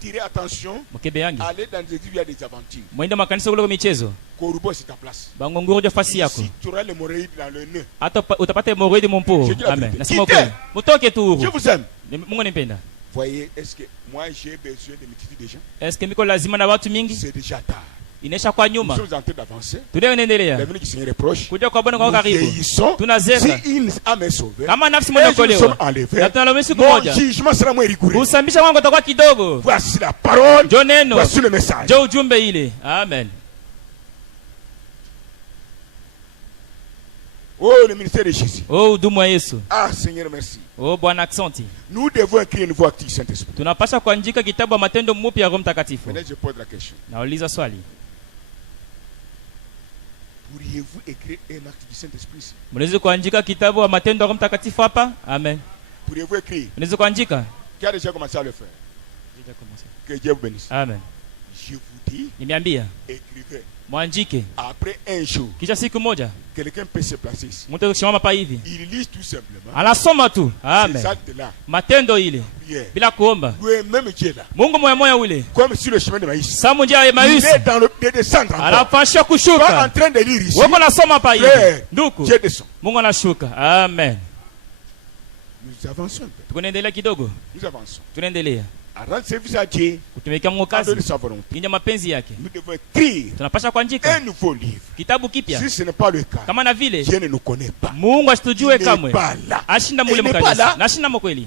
Tirez attention. Mkebe yangi. Allez dans des églises, il y a des aventures. Mwende makanisa kule kwa michezo. Korubo c'est ta place. Bangongoro jo fasi yako. Si tu auras l'hémorroïde dans le nez. Hata utapata hemorrhoid mumpo. Amen. Nasema ukweli. Mutoke tu huru. Je vous aime. Mungu nipenda. Voyez, est-ce que moi j'ai besoin de multitude de gens? Est-ce que miko lazima na watu mingi? C'est déjà tard. Inesha kwa Nous nyuma. sommes en train d'avancer. Tunaendelea. L'avenir qui se reproche. Kuja kwa Bwana kwa karibu. Vieillissons. Tunazeka. Si une âme est sauvée, Kama nafsi et nous sommes mwokolewa. enlevés, Na tunalomba siku mon moja. jugement sera moins rigoureux. Usambisha wangu utakuwa kidogo. Voici la parole. Jo neno. Voici le message. Jo ujumbe ile. Amen. Oh, le ministère de Jésus. Oh, huduma wa Yesu. Ah, Seigneur, merci. Oh, Bwana aksanti. Nous devons écrire une voix active, Saint-Esprit. Tunapaswa kuandika kitabu wa matendo mpya ya Roho Mtakatifu. Maintenant, je pose la question. Nauliza swali. Pourriez-vous écrire un acte du Saint-Esprit ici? Mnaweza kuandika kitabu wa matendo ya Roho Mtakatifu hapa? Amen. Pourriez-vous écrire? Mnaweza kuandika? Qui a déjà commencé à le faire? Que Dieu vous bénisse. Amen. Je vous dis, Nimeambia écrivez. mwandike. Après un jour, Kisha siku moja quelqu'un peut se placer ici. mtu kusimama pa hivi. Il lit tout simplement. Anasoma tu. Ces Amen. actes-là. Matendo ile Prière. bila kuomba. Lui-même Dieu là. Mungu moya moya ule. Comme sur le chemin de Maïs. Samu njia ya Il Emmaüs. est dans le de descendre encore. Anapasha Pas en kushuka. train de lire ici. Wako nasoma pa hivi. Frère, Nduku. Dieu descend. Mungu anashuka. Amen. Nous avançons un peu. Tunaendelea kidogo. Nous avançons. Tunaendelea. À rendre service à Dieu. Kutumikia Mungu À donner kazi. sa volonté. Inja mapenzi yake. Nous devons écrire Tunapasha kuandika un nouveau livre. kitabu kipya. Si ce n'est pas le cas, Kama na vile Dieu ne nous connaît pas. Mungu asitujue Il n'est kamwe. pas là. Ashinda Il mule n'est pas mkanisa. là. Na ashinda mkweli.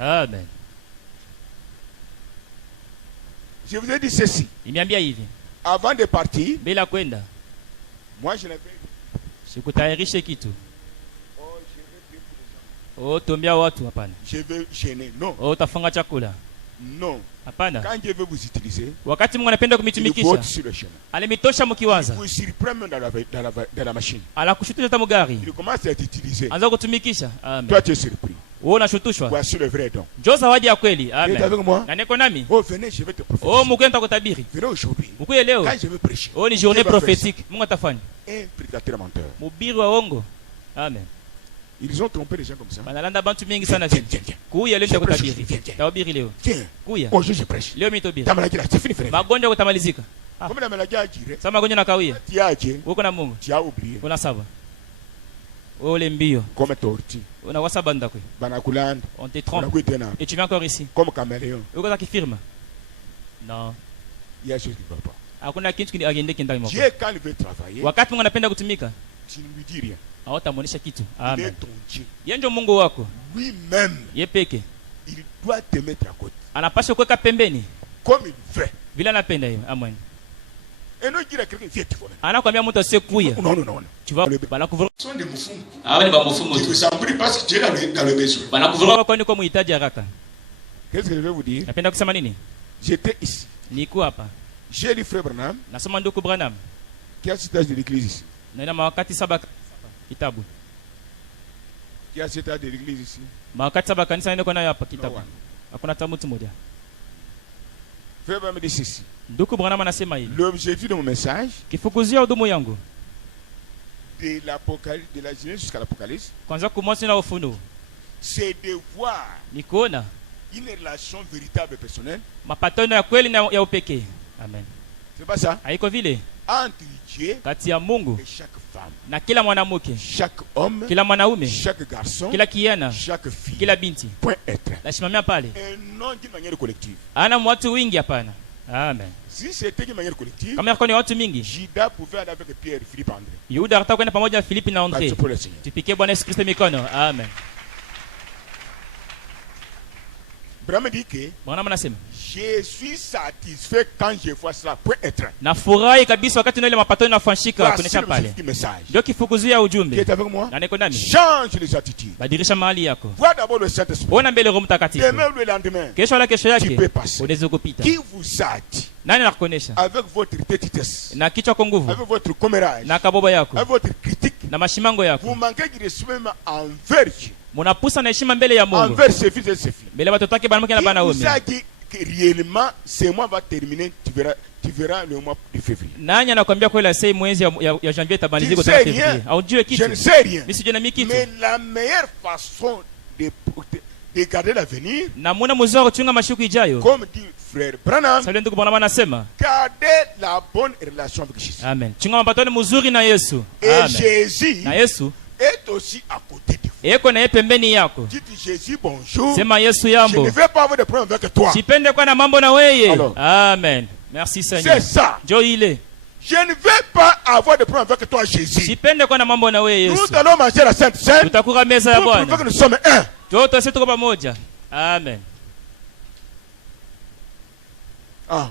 Amen. Je vous ai dit ceci. Nimeambia hivi. Avant de partir, Bila kwenda. moi je n'avais. Sikutayarishe kitu. Oh, je vais prier pour les gens. Oh, tombia watu hapana. Je vais gêner. Non. Oh, utafunga chakula. Non. Hapana. Quand Dieu veut vous utiliser, Wakati Mungu anapenda il vous kumitumikisha, ôte sur le chemin. alimitosha Il mkiwaza. vous surprend même dans la machine. Alakushutusha hata mugari. Il commence à t'utiliser. Anza kutumikisha. Amen. Toi, tu es surpris. Wewe unashutushwa. Voici le vrai don. Njoo zawadi ya kweli. Tu es Amen. avec moi? Na niko nami. Oh, venez, je vais te Oh, prophétiser. Mungu nitakutabiri. Venez aujourd'hui. Mkuye leo. Quand je vais prêcher, Oh, ni journée Dieu va faire prophétique. Mungu atafanya. ça. Un prédicateur menteur. Mubiri wa ongo. Amen. Ils ont trompé les gens comme ça. Banalanda bantu mingi sana Viens, hivi. viens, viens. Kuya leo Je prêche, nitakutabiri. viens, viens. Tawabiri leo. Tiens, Kuya. aujourd'hui je prêche. Leo mitobiri. Ta maladie là, c'est fini, frère. Magonjwa kutamalizika. Comme la maladie a duré, Sasa magonjwa na kawia. tu as Dieu, Uko na Mungu. tu as oublié. Una saba. Ole mbio. Comme tortue, Una wasabanda kwe. Banakulande, On te trompe. Banakuitena, Et tu viens encore ici. comme caméléon. Uko za kifirma. Non. Il y a des choses qui ne vont pas. Hakuna kitu kinagendeki ndani mwako. Dieu, quand il veut travailler, Wakati Mungu anapenda kutumika, tu ne lui dis rien. hawatamuonesha kitu. Il Amen. est ton Dieu. Yeye ndio Mungu wako. Lui-même, Yeye peke. il doit te mettre à côté. Anapaswa kuweka pembeni Comme il veut. vile anapenda hiyo. Amen. Et non dire à quelqu'un, viens, tu vois. Anakwambia mtu asiyekuya. Non, non, non. Tu vas banakuvura. Ce sont des moufous Ah, ni bamufumu qui tu. vous s'embrouillent parce que Dieu est dans le besoin. Banakuvura kwa nini kwa muhitaji haraka. Qu'est-ce que je vais vous dire? Napenda kusema nini? J'étais ici. Niko hapa. J'ai lu Frère Branham, Nasoma ndugu Branham. qui a cet âge de l'église ici. Na ina mawakati saba kitabu. Qui a cet âge de l'église ici. Mawakati saba kanisa ndio nayo hapa No kitabu. one. Hakuna hata mtu mmoja. Frère Branham dit ceci. Ndugu Branham anasema hivi. L'objectif de mon message, Kifukuzia hudumu yangu. de l'Apocalypse, de la Genèse jusqu'à l'Apocalypse, Kwanza kumwasi na ufunuo. c'est de voir Ni kuona une relation véritable et personnelle. mapatano ya kweli na ya upekee. Amen. C'est pas ça? Haiko vile Entre Dieu kati ya Mungu et chaque femme, na kila mwanamke, chaque homme, kila mwanaume, chaque garçon, kila kijana, chaque fille. kila binti. Point être. Nasimamia pale. Et non d'une manière collective. Ana watu wingi hapana. Amen. Si c'était d'une manière collective, Kama yako ni watu mingi, Judas pouvait aller avec Pierre, Philippe, André. Yuda anataka kwenda pamoja na Filipi na Andre. Baptisé pour le Seigneur. Tupikie Bwana Yesu Kristo mikono. Amen. Branham dit que Bwana anasema, je suis satisfait quand je vois cela. Point être. nafurahi kabisa wakati ile mapatano yanafanyika Voici kuonesha pale. l'objectif du message. Ndio kifukuzia Qui ujumbe. est avec moi? Na niko nami. Change les attitudes. Badilisha mahali yako. Vois d'abord le Saint-Esprit. Ona mbele Roho Mtakatifu. Demain ou le lendemain, Kesho wala kesho tu yake peux passer. unaweza kupita. Qui vous a dit, Nani anakuonesha? avec votre têtitesse, Na kichwa kwa nguvu, avec votre commérage, na kaboba yako, avec votre critique, na mashimango vous yako. manquez de respect même envers Dieu, Munapusa na heshima mbele ya Mungu. envers ses fils et ses filles. Mbele watoto wake banamke na Qui vous banaume. a dit que réellement ce mois va terminer, tu verras le mois de février. Nani anakuambia kweli asei mwezi ya janvier itamalizika Tu kutoka sais février? rien. Haujui Je kitu. ne sais rien. Mimi sijui na mimi kitu. Mais la meilleure façon de garder l'avenir, Na muna mzuri kuchunga mashuku ijayo. comme dit frère Branham, Sasa ndugu Branham anasema, garder la bonne relation avec Jésus. amen. Chunga mapatano mzuri na Yesu. Et Amen. Jésus Na Yesu est aussi à côté de vous. yeko na yeye pembeni yako. Dites Jésus bonjour. Sema Yesu Je yambo. ne vais pas avoir de problème avec toi. Sipende kwa na mambo na weye. Alors. Amen. Merci Seigneur. C'est ça. Jo ile. Je ne vais pas avoir de problème avec toi, Jésus. Sipende kwa na mambo na weye Yesu. Nous allons manger la Sainte Seine Tutakula meza ya pour prouver que Bwana. nous sommes un. Toto sisi tuko pamoja. Amen. Ah.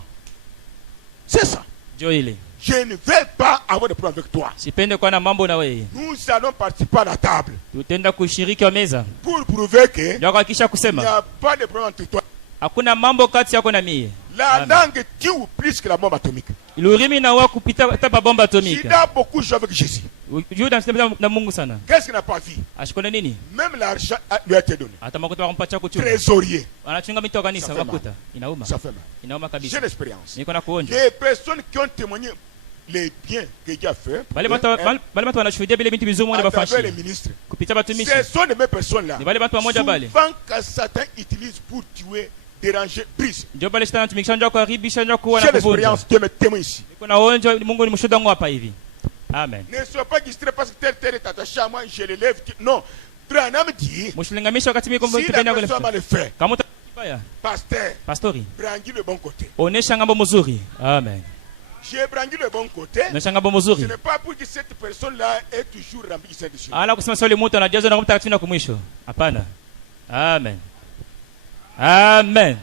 C'est ça. Jo ile. Je ne vais pas avoir de problème avec toi. Sipende kwa na mambo na weye. Nous allons participer à la table Tutenda kushiriki wa meza. pour prouver que il Ndio kuhakikisha n'y kusema a pas de problème entre toi. hakuna mambo kati yako na mie. La Amen. langue tue plus que la bombe atomique. Ilurimi na wao kupita hata bomba atomika. Judas beaucoup joué avec Jésus. Juda msema na Mungu sana. Qu'est-ce qu'il n'a pas vu? Ashikone nini? Même l'argent lui a été donné. Hata makuta wakumpatia kuchunga. Trésorier. Wanachunga mito wa kanisa Ça fait wakuta. Inauma. Ça fait mal. Inauma J'ai kabisa. l'expérience. Niko na kuonja. Les personnes qui ont témoigné les biens que Dieu a fait Bale watu wanashuhudia bile binti bizuri Mungu à travers les anabafashi. ministres. Kupitia batumishi. Ce sont les mêmes personnes-là. Ni bale watu wamoja bale. Souvent que Satan utilise pour tuer, déranger, brise. Ndio bale shetani anatumikisha ndio kuharibisha ndio kuwa J'ai na kuvunja. l'expérience, Dieu me témoigne ici. Niko na onja Mungu ni mshuhuda wangu hapa hivi. Amen. Ne sois pas distrait parce que tel est attaché à moi, je l'élève. Non. Branham dit, Mshilinganisha wakati mimi si la personne va le faire, kama utakibaya. pasteur, Pastori. brandis le bon côté. Onesha ngambo mzuri. Amen. J'ai brandi le bon côté. Onesha ngambo Ce mzuri. n'est pas pour que cette personne-là est toujours remplie de Saint-Esprit. Ala kusema swali mtu anajazwa na Roho Mtakatifu na kumwisho. Hapana. Amen. Amen.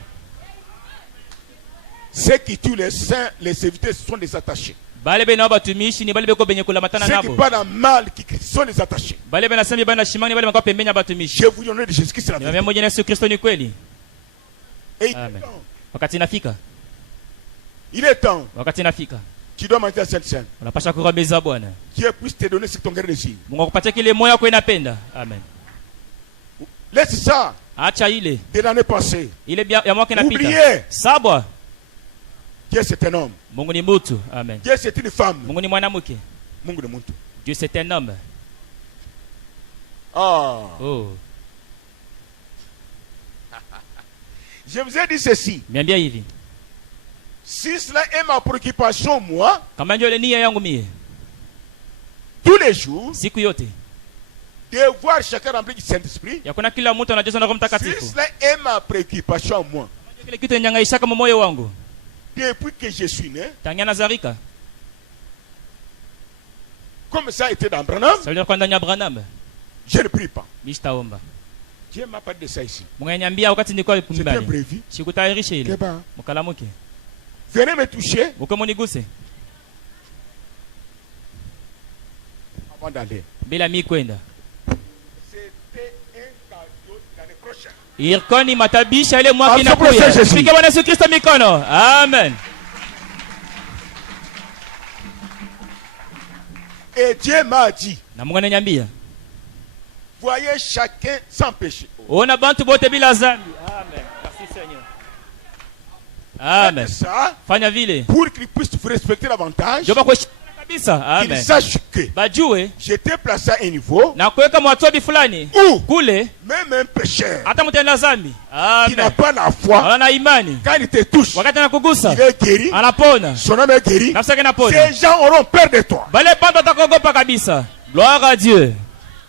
Ceux qui tuent les saints, les serviteurs sont des attachés. Bale bena batumishi ni bale beko benye kulamatana Ceux qui nabo. parlent en mal, qui critiquent, sont des attachés. Bale bena sema bana shimani bale makao pembeni ya batumishi. Je vous dis au nom de Jésus-Christ, c'est la Ni vérité. mmoja na Yesu Kristo ni kweli. Et il est Amen. temps. Wakati inafika. Il est temps. Wakati inafika. Tu dois manger la Sainte Seine. Unapasha kula meza Bwana. Dieu puisse te donner ce que ton cœur désire. Mungu akupatie kile moyo wako inapenda. Amen. Laisse ça Acha ile. de l'année passée. Ile ya mwaka inapita. Oubliez. Sabwa. Dieu c'est un homme. Mungu ni mtu. Amen. Dieu c'est une femme. Mungu ni mwanamke. Mungu ni muntu. Dieu c'est un homme. Ah. Oh. Je vous ai dit ceci. Niambia hivi. Si cela est ma préoccupation, moi, Kama ndio ile nia yangu mie. tous les jours, Siku yote. de voir chacun rempli du Saint-Esprit. Ya kuna kila mtu anajazwa na Roho Si Mtakatifu. cela est ma préoccupation, moi, Kile kitu inyangaisha kama moyo wangu. depuis que je suis né, Tangia nazarika. comme ça a été dans Branham, Ça veut dire kwa ndani ya Branham. je ne prie pas. Mimi sitaomba. Dieu m'a parlé de ça ici. Mungu ananiambia wakati nilikuwa C'était nyumbani. imprévu. Sikutayarisha ile. Keba, Mkalamuke. venez me toucher Uko muniguse. avant d'aller. Bila mimi kwenda. C'était un cadeau de l'année prochaine. Irkoni matabisha ile mwaka Amsifu inakuja. Yesu. Pige Bwana Yesu Kristo mikono. Amen. Et Dieu m'a dit, Na Mungu ananiambia, voyez chacun sans péché. ona bantu bote bila dhambi. Amen. Merci Seigneur. Amen. Faites ça Fanya vile. pour qu'ils puissent vous respecter davantage, Joba kwa kabisa. qu'ils Amen. sachent que Bajue j'étais placé à un niveau na kuweka mwatobi fulani où kule même un pécheur hata mtenda dhambi. qui n'a Amen. pas la foi, Ana imani. quand il te touche, Wakati anakugusa il est guéri, anapona. son âme est guérie. Nafsi yake inapona. Ces gens auront peur de toi. Bale panda atakogopa kabisa. Gloire à Dieu.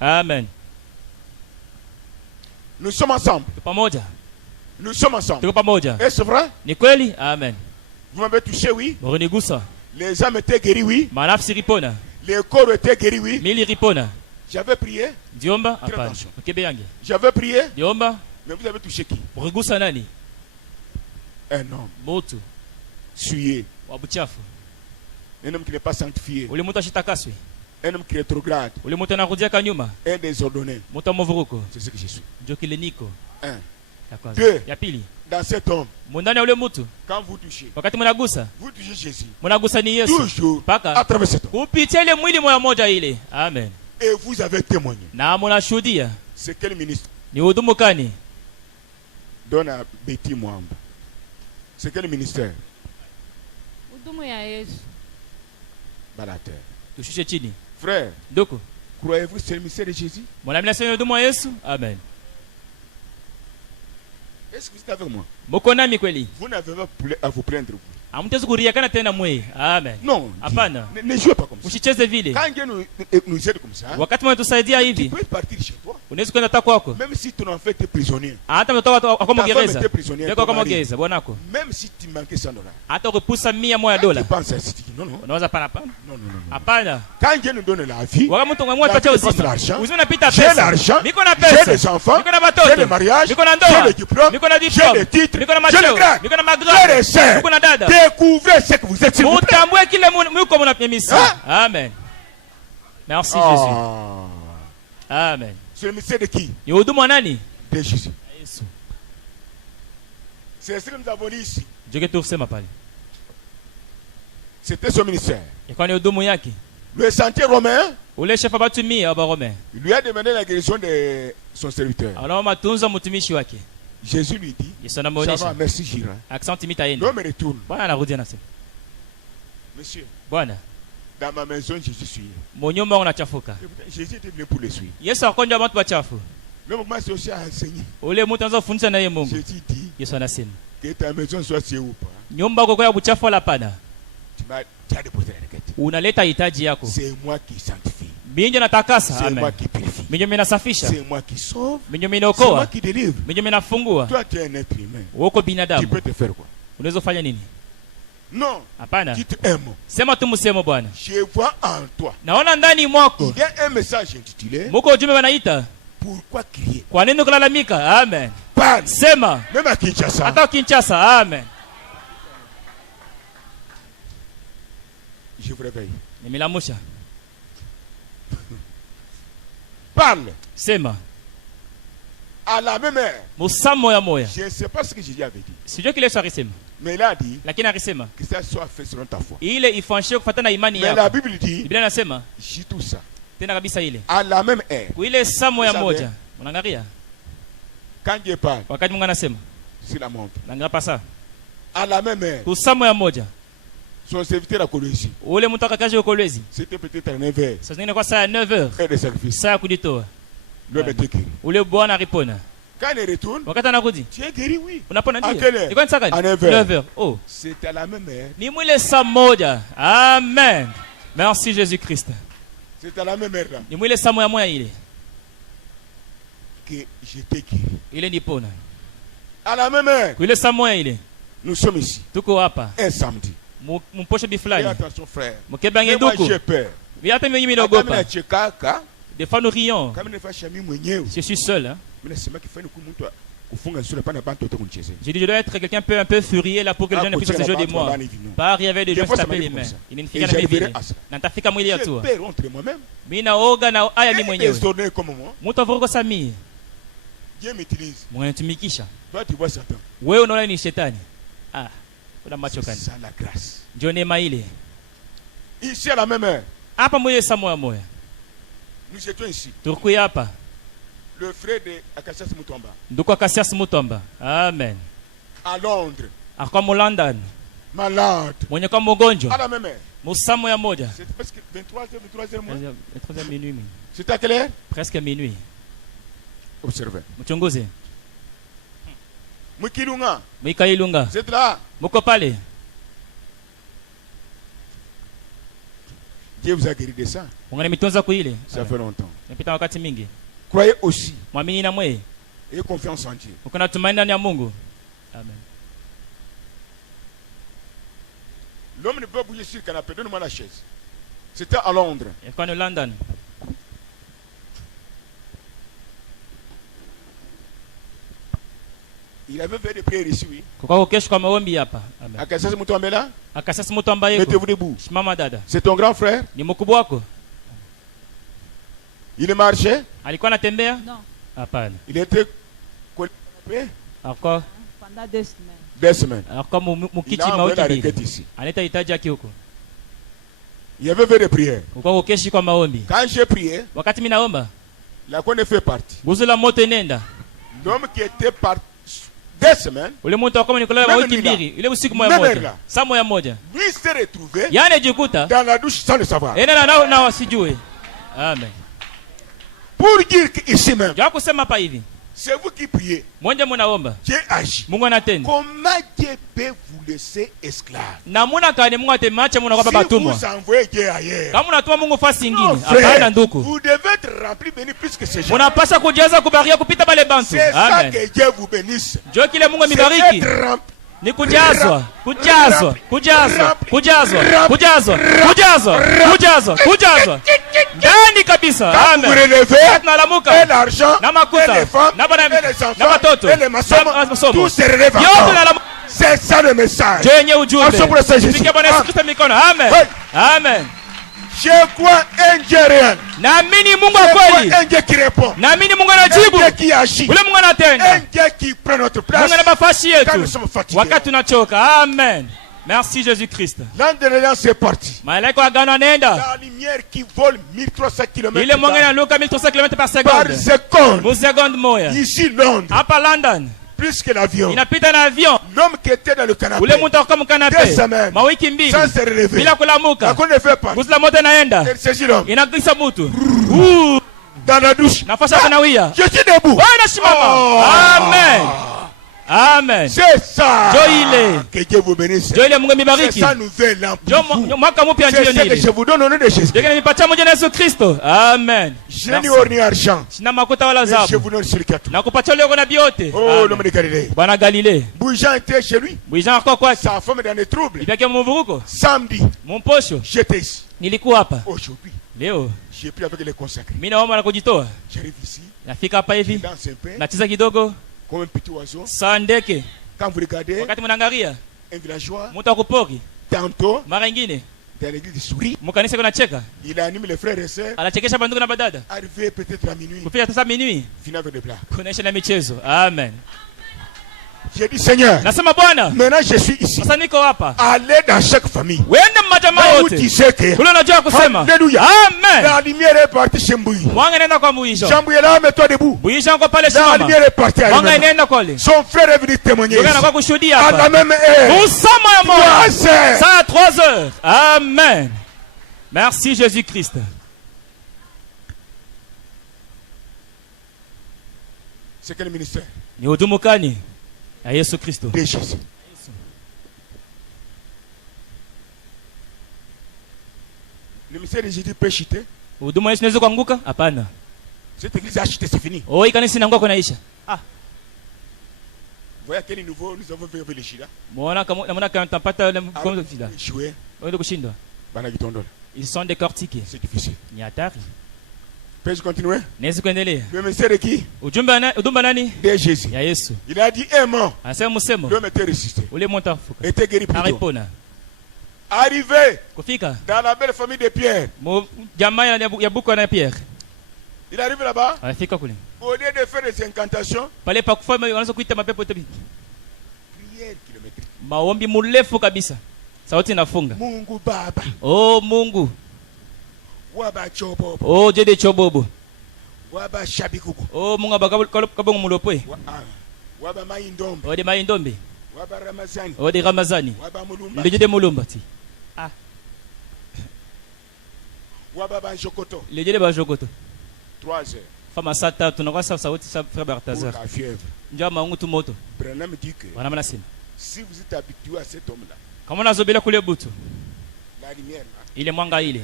Amen. Nous sommes ensemble. Tuko pamoja. Nous sommes ensemble. Tuko pamoja. Est-ce vrai? Ni kweli? Amen. Vous m'avez touché, oui. Urinigusa. Les âmes étaient guéries, oui. Manafsi ripona. Les corps étaient guéris, oui. Mili ripona. J'avais prié. Diomba? Très Hapana. attention. Ukebe yange. J'avais prié. Diomba? Mais vous avez touché qui? Urigusa nani? Un homme Mutu. souillé. Wa buchafu. Un homme qui n'est pas sanctifié. Ule mutu ashitakaswe. Un homme qui est rétrograde. Ule mutu anarudia kanyuma. Un désordonné. Mutu amuvuruko. C'est ce que je suis. Ndio kile niko. Un. Ya kwanza. Deux. Ya pili. Dans cet homme, Mundani ya ule mutu. quand vous touchez, Wakati mnagusa. vous touchez Jésus. Mnagusa ni Yesu. Toujours Paka. à travers cet homme. Kupitia ile mwili moja moja ile. Amen. Et vous avez témoigné. Na mnashuhudia. C'est quel ministre? Ni hudumu kani? Donne à Betty Mwamba. C'est quel ministère? Hudumu ya Yesu. Balater. Tushushe chini. Frère, Doko. croyez-vous que c'est le ministère de Jésus? Mwanamini asema hudumu wa Yesu? Amen. Est-ce que vous êtes avec moi? Mko nami kweli? Vous n'avez pas à vous plaindre. Vous. Hamtezi kuriakana tena mwe. Amen. Non. Hapana. Ne jouez pas comme ça. Usicheze vile. Quand Dieu nous aide comme ça, Wakati mnatusaidia tu hivi, peux partir chez toi. unaweza kwenda hata kwako. Même si ton enfant était prisonnier. Hata mtoto wako Ta femme gereza. était prisonnière. Yako kama gereza bwanako. Même si tu manquais $100. Hata ukipusa 100 moja Tu dola. penses à ça, tu dis non, non. Unaweza pana pana? Non, non, non. Hapana. Quand Dieu nous donne la vie, Wakati mtu mmoja la tupatie vie passe uzima. l'argent. Uzima unapita J'ai pesa. l'argent, Niko na j'ai pesa. les enfants, Niko na j'ai watoto. le mariage, Niko na j'ai ndoa. le diplôme, Niko na j'ai diplôme. les titres, Niko na j'ai le macheo. grade. Niko na Frères magrade. et sœurs, Niko na dada. découvrez ce que vous êtes, s'il vous plaît. Mutambue kile mko mnapimisa. Amen. Merci Jésus. Amen. C'est le ministère de qui? Ni hudumu wa nani? De Jésus. Yesu. C'est ce que nous avons dit ici. Joke tusema pale. C'était son ministère. Ilikuwa ni hudumu yake. Le sentier romain, Ule chef batu 100 wa Rome. il lui a demandé la guérison de son serviteur. Anaomba matunzo mtumishi wake. Jésus lui dit, Yesu ça va, anamuonesha. merci Gira. Aksanti mitaenda. L'homme retourne. Bwana anarudi anasema. Monsieur, Bwana, dans ma maison, Jésus suit. monyumba unachafuka. Jésus était venu pour le suivre. Yesu akonja watu wachafu. Le moment c'est aussi à enseigner. Ule mtu anaanza kufundisha naye Mungu. Jésus dit Yesu anasema, que ta maison soit sûre ou pas. nyumba yako kwa buchafu wala pana. Tu as déposé la requête. Unaleta hitaji yako. C'est moi qui sanctifie. Minyo natakasa. C'est moi Amen. qui purifie. Minyo minasafisha. C'est moi qui sauve. Minyo C'est moi minaokoa. qui délivre. Minyo minafungua. Toi, tu es un être humain. Uko Tu binadamu. peux te faire quoi? Unaweza kufanya nini? Non. Hapana. Tu t'aimes. Sema tu msemo Bwana. Je vois en toi. Naona ndani mwako. Il y a un message intitulé Muko ujumbe wanaita. Pourquoi crier? Kwa nini kulalamika? Amen. Parle. Sema. Même à Kinshasa. Hata Kinshasa. Amen. Je vous réveille. Nimelamusha. Parle. Sema. À la même heure. Musa moya moya. Je ne sais pas ce que Jésus avait dit. Sijui kile Yesu alisema. Mais il a dit Lakini alisema que ça soit fait selon ta foi. ile ifanyike kufuatana na imani Mais la yako. Bible dit, Biblia inasema j'ai tout ça. tena kabisa ile. À la même heure. Ile saa moya Vous moja. savez, Unaangalia? quand Dieu parle, Wakati Mungu anasema, c'est la montre. naangalia pasa. À la même heure, Ku saa moya moja. son serviteur a connu ici. Ule mtu akakaje ukolwezi. C'était peut-être à 9h. Sasa zingine kwa saa ya 9h. Et de sacrifice. Saa ya kujitoa. L'homme était guéri. Ule bwana alipona. Quand il retourne, Wakati anarudi, tu es guéri, oui. unapona À ndio. quelle heure? Ilikuwa ni saa gani? À 9h. 9h. Oh, C'est à la même heure. ni mwile saa moja. Amen. Merci Jésus-Christ. C'est à la même heure là Ni mwile saa moya moya ile. que j'étais guéri. Ile nipona. À la même heure, Ile saa moya ile. nous sommes ici. Tuko hapa. Un samedi. Mposhe Fais bifulani. attention, frère. Mkebange Mais moi, nduku. j'ai peur. Hata mimi Kama naogopa. nachekaka, Des fois nous rions. kama nifasha mimi mwenyewe. Je suis seul. Hein. Mimi nasema kifani kumtu kufunga sura pana bantu wote kunichezea. J'ai dit je dois être quelqu'un un peu furieux là pour que les gens ne puissent se jouer de moi. Pas arriver des gens se taper les mains. Il ne Et fika na mimi. j'arriverai à ça. Na nitafika mwili ya J'ai tu. peur entre moi-même. Mimi naoga na aya mimi Et mwenyewe. désordonné comme moi. Mtu avuko sami. Dieu m'utilise. Mungu anatumikisha. Toi, tu vois Satan. Wewe unaona ni shetani. Ah. Una macho C'est kani. ça la grâce. Ndio neema ile. Ici à la même heure, Hapa mwile saa moya moya. nous étions ici. Tukuya hapa. Le frère de Akashas Mutomba Nduko Akasias Mutomba. Amen. à Londres, Akwa mu London. malade. Mwenye kwa À mgonjwa. la même heure. Musa moya moja. C'était presque 23h moins. 3h minuit. C'était à quelle heure? Presque minuit. Observez. Mchunguze. Mukilunga, Mikailunga. c'est là. Muko pale. Dieu vous a guéri de ça. Mungu anamitunza kuile. Ça fait longtemps. Nimepita wakati mingi. Croyez aussi. Mwamini na mwe. Et confiance en Dieu. Uko na tumaini ndani ya Mungu. Amen. L'homme ne peut pas bouger sur le canapé. Donne-moi la chaise. C'était à Londres. Ilikuwa ni London. Il avait fait des prières ici, oui. Kwa kesho kwa maombi hapa. Amen. Akashas Mutomba là. Akasasa mtu ambaye yuko. Mettez-vous debout. Simama dada. C'est ton grand frère. Ni mkubwa wako? Il marchait. Alikuwa anatembea? Non, Hapana. Il était collé au canapé Alikuwa pendant 2 semaines. 2 semaines. alikuwa Il mukiti a envoyé la mauti requête mbili. ici. Analeta hitaji yake huko. Il avait fait des prières. Kwa keshi kwa maombi. Quand j'ai prié, Wakati mimi naomba, la conne fait partie. guzo la moto inenda. L'homme qui était 2 semaines, ule muntu akoma nikoloa Meme wiki nila. mbili ile usiku moja Meme moja nila. saa moja moja lui s'est retrouvé yani jikuta dans la douche sans le savoir. ena na wasijue. Amen. Pour dire qu'ici même, Ja kusema hapa hivi c'est vous qui priez, mwenje munaomba Dieu agit. Mungu anatenda Comment Dieu peut vous laisser esclave? na muna kani Mungu atemacha muna kwa Si batumwa vous envoyez Dieu ailleurs, kama unatuma Mungu fasi non, nyingine frère, hapana nduku vous devez être rempli, béni plus que ces gens. munapasha kujaza kubaria kupita bale bantu. C'est ça Amen. que Dieu vous bénisse. Jo kile Mungu C'est amibariki être rempli. ni kujazwa kujazwa kujazwa kujazwa kujazwa kujazwa kujazwa kujazwa ndani kabisa. Quand vous Amen. relevez, Tunalamuka et l'argent, na makuta et les femmes, na bana et les na enfants, watoto et les masomo, tout se relève yote encore. nalamuka. C'est ça le message. Jo yenye ujumbe Aso pour le Seigneur Jésus. Tufikie Bwana Yesu Kristo mikono. Amen. Hey. Amen. Je crois un Dieu réel. Naamini Mungu Je wa crois kweli. un Dieu qui répond. Naamini Mungu Un anajibu. Dieu qui agit. Ule Mungu Un anatenda. Dieu qui prend notre place Mungu anabafasi quand nous yetu sommes fatigués. wakati tunachoka. Amen. Merci Jésus-Christ. L'an de l'alliance est parti. Malaika wa agano anaenda. La lumière qui vole 1300 km Ile mwanga inaluka 1300 km par par seconde. seconde. Mu seconde moja. Ici, Londres, Hapa London plus que l'avion. inapita na avion. L'homme qui était dans le canapé, Ule mtu akakaa mkanape. 2 semaines, Mawiki mbili sans se relever, bila la kulamuka. qu'on ne fait pas. Guzi la moto inaenda. Elle saisit l'homme Inagisa mtu. dans la douche. Nafasi ya kunawia. Je suis debout. Wewe unasimama. Oh. Amen. Amen. C'est ça. Jo ile. Que Dieu vous bénisse. Jo ile Mungu C'est mibariki. ça nouvel an Jo pour vous. mwaka mpya ndio C'est ce que nini? je vous donne au nom de Jésus. Ndio nimepatia moja na Yesu Kristo. Amen. Je n'ai ni or ni argent. Sina makuta wala Mais je dhahabu. vous donne celui qui a tout. Na kupatia leo kuna biote. Oh, l'homme de Galilée. Bwana Galilei. Bougeant était chez lui. Bwijan kwa kwake. Sa femme est dans les troubles. Ibaki mvuruko. Samedi, Mumposho. j'étais ici. Nilikuwa hapa. Aujourd'hui, Leo j'ai pris avec les consacrés. mimi naomba na kujitoa. J'arrive ici, Nafika hapa je hivi. danse un peu, Nacheza kidogo. comme un petit oiseau. Saa ndeke. Quand vous regardez, Wakati mnaangalia un villageois, mtu akupori. tantôt, Mara nyingine dans l'église de Souris, mkanisa kuna cheka. il anime les frères et sœurs, Anachekesha bandugu na badada. arrivé peut-être à minuit, Kufika sasa minuit. finir avec des blagues. Kunaisha na michezo. Amen. J'ai dit, Seigneur, Nasema Bwana, maintenant je suis ici. sasa niko hapa. Allez dans chaque famille. Wende mmajamaa Là où wote. tu sais que, Kule unajua kusema. Alléluia. Amen. La lumière est partie chez Mbouy. Mwanga inaenda kwa Muisha. Jambouille là, mets-toi debout. Muisha kwa pale La shamba. lumière est partie à Mwanga lui-même. inaenda kule. Son frère est venu témoigner. Mwanga ici. anakuwa kushuhudia À la hapa. même heure. Usama ya moyo. 3 heures. Ça à 3 heures. Amen. Merci Jésus-Christ. C'est quel ministère? Ni hudumu kani ya Yesu Kristo. De Jésus. Le ministère de Jésus peut chuter. Huduma Yesu inaweza kuanguka? Hapana. Cette église a chuté, c'est fini. Oh, hii kanisa inaanguka kunaisha. Vous voyez à quel niveau nous avons fait le Chila? Muona kama tutapata ile mkono kufida. Échoué. Wende kushindwa. Bana Gitondola. Ils sont décortiqués. C'est difficile. Ni hatari. Peux-je continuer? Naweza kuendelea. Le ministère de qui? Ujumbe nani? De Jésus. Ya Yesu. Il a dit un mot. Anasema msemo. L'homme était ressuscité. Ule mtu afufuka. Était guéri plus tôt. Aripona. Arrivé Kufika. dans la belle famille de Pierre. Jamaa ya Buko na Pierre. Il arrive là-bas. Anafika kule. Au lieu de faire des incantations, Pale pa kufanya wanaanza kuita mapepo tabi. prière kilométrique. Maombi mrefu kabisa. Sauti inafunga. Mungu Baba. Oh Mungu. Waba Chobobo. Oh Jede Chobobo. Waba Shabikugu. Oh Mungu abakabongo mulopwe. Waba Maindombe. Oh de Maindombe. Waba Ramazani. Oh de Ramazani. Waba Mulumba. Le Jede Mulumba ti. Waba Banjokoto. Le Jede Bajokoto. 3 heures. Fama saa tatu na kwa sauti sa frère Pour Balthazar. la fièvre. Njoo maungu tu moto. Branham dit que Wanamana sema. si vous êtes habitué à cet homme-là, Kama unazobela kule butu. la lumière là, Ile mwanga ile.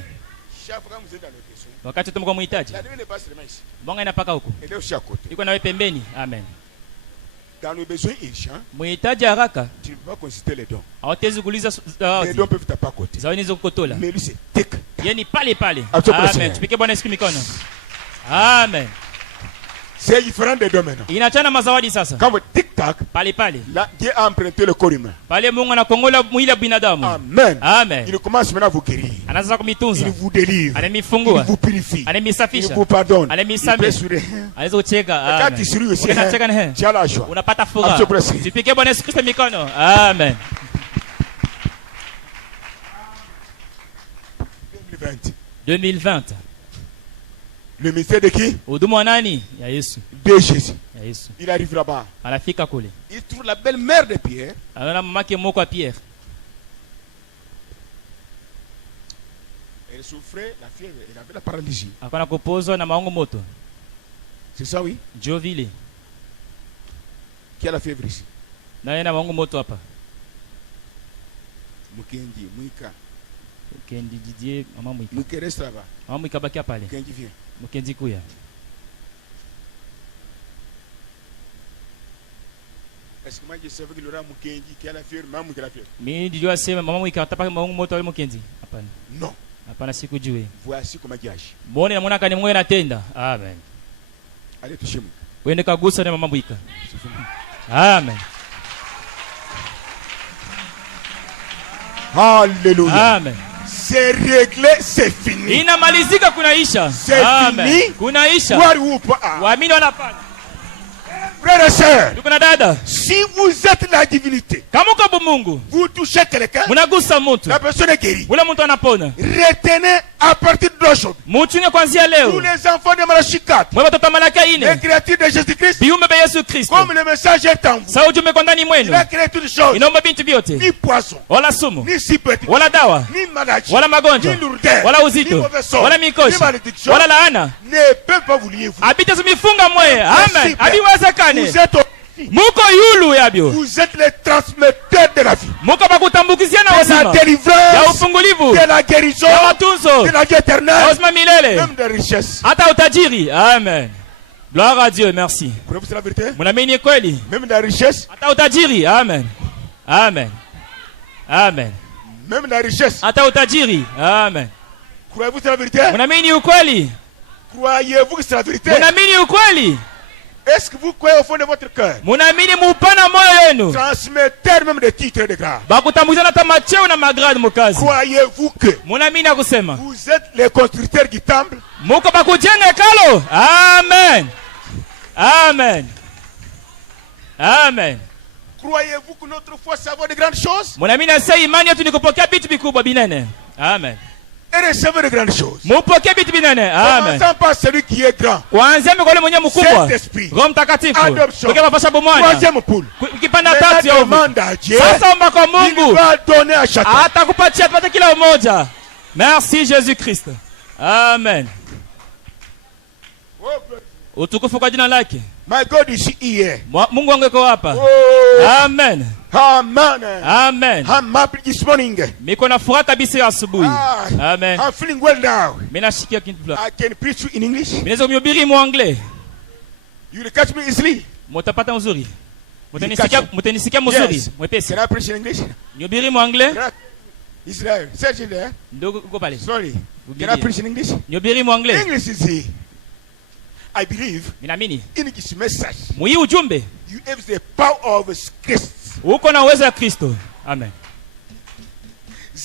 chaque fois que vous êtes dans le besoin, Wakati tumko muhitaji. la lumière n'est pas seulement ici. Mwanga inapaka huko. Elle est aussi à côté. Iko nawe pembeni. Amen. Dans le besoin urgent, Muhitaji haraka. tu ne peux pas consulter les dons. Hawatezi kuuliza Les dons peuvent taper à côté. zawadi hizo kukotola. Mais lui, c'est tic. Yeni pale pale. Acha kwa Amen. Seigneur. Tupike Bwana Yesu mikono. Amen. C'est différent des dons maintenant. Inachana mazawadi sasa. Quand vous tic-tac, Pale pale. là, Dieu a emprunté le corps humain. Pale Mungu anakongola mwili wa binadamu. Amen. Amen. Il commence maintenant à vous guérir. Anaanza kumitunza. Il vous délivre. Il Anamifungua. vous purifie. Il Anamisafisha. vous pardonne. Il Anamisamehe. peut sourire. Anaweza kucheka. Quand Amen. tu souris aussi, Unacheka na tu as la joie. unapata furaha. Acha kwa Seigneur. Tupike Bwana Yesu Kristo mikono. Amen. 2020. 2020. Le ministère de qui? Huduma wa nani? Ya Yesu. De Jésus. Ya ya Yesu. Il arrive là-bas. Anafika kule. Il trouve la belle-mère de Pierre. Anaona mamake moko wa Pierre. Elle souffrait, la fièvre, elle avait la paralysie. Akana kupozwa na maongo moto. C'est ça, oui? Jovile. Qui a la fièvre ici? Na na maongo moto hapa. Mukendi, Muika. Mukendi Didier, mama Muika. Muke reste là-bas. Mama Muika baki pale. Mukendi vient. Mukendi kuya. Est-ce que moi je savais qu'il y aura Mukendi qui a la fièvre, maman Muika la fièvre? Mimi ndio asema mama Muika atapaka maongo moto wale Mukendi. Hapana. Non. Hapana sikujui. Voici comment il agit. Muone namwona kani mwe natenda. Amen. Allez toucher Muika. Wende kagusa na mama Muika. Amen. Alléluia. Amen. C'est réglé, c'est fini. Inamalizika kunaisha. C'est fini. Kunaisha. Gloire ou pas. Waamini wanapanda. Frères et sœurs, Tuko na dada. si vous êtes la divinité, Kama uko Mungu, vous touchez quelqu'un, munagusa mtu. la personne est guérie. Ule mtu anapona. Retenez à partir d'aujourd'hui Muchunge kuanzia tous leo. les enfants de Malachie 4, Mwe watoto wa Malaka les 4. créatures de Jésus-Christ, Viumbe vya Yesu Kristo. comme le message est en vous. Sa ujumbe kwa ndani Il mwenu. a créé toutes choses, Inaomba bintu vyote. ni poisson, Wala sumu. ni si petit, Wala dawa. ni maladie, Wala magonjwa. ni lourdeur, Wala ni uzito. mauvais sort, Wala ni mikoshi. malédiction, Wala laana. ne peut pas vous lier vous. Abite zumifunga mwe. Amen. Abiwezekane. Vous êtes, Muko yulu yabyo. vous êtes les transmetteurs de la vie, Muko bakutambukizia na de la uzima. Ya délivrance, ufungulivu. de la guérison, Ya matunzo. de la vie Ya éternelle, uzima milele. même de richesse. Hata utajiri. Amen. Gloire à Dieu, merci. Croyez-vous la vérité? Munaamini kweli? Même la richesse, Hata utajiri. Amen. Amen. Amen. même la richesse. Hata utajiri. Amen. Croyez-vous la vérité? Munaamini ukweli? Croyez-vous que c'est la vérité? Munaamini ukweli? Est-ce que vous croyez au fond de votre cœur? Munaamini mupana moyo wenu? Transmettez même des titres de grâce. Bakutambuzana hata macheo na magrade mukazi. Croyez-vous que Munaamini akusema? vous êtes les constructeurs du temple? Muko bakujenga hekalo? Amen. Amen. Amen. Croyez-vous que notre foi savoir de grandes choses? Munaamini sasa imani yetu ni kupokea vitu vikubwa binene? Amen. Et recevez de grandes choses. Mupokee vitu binene? Amen. Commençant par celui qui est grand. Kuanzia mikono mwenyewe mkubwa. Saint-Esprit. Roho Mtakatifu. Adoption. Pokea mafasha bomwana. Troisième poule. Ukipanda tatu ya Maintenant, uvu. demande à Dieu. Sasa omba kwa Il Mungu. va donner à chacun. Atakupatia tupate kila umoja. Merci Jésus Christ. Amen. Utukufu kwa jina lake. My God is here. Mungu wangu yuko hapa. Oh. Amen. Amen. Amen. I'm happy this morning. Miko na furaha kabisa ya asubuhi. Amen. I'm feeling well now. Mimi nashikia kitu fulani. I can preach you in English. Mimi naweza kumhubiri mu anglais. You will catch me easily. Mutapata mzuri. Mutanisikia mzuri. Yes. Mwepesi. Can I preach in English? Nihubiri mu anglais? Israel. Search it there. Ndio uko pale. Sorry. Can I preach in English? Nihubiri mu anglais? English is here. I believe Ninaamini. in this message. Muhii ujumbe. You have the power of Christ. Uko na uwezo wa Kristo. Amen.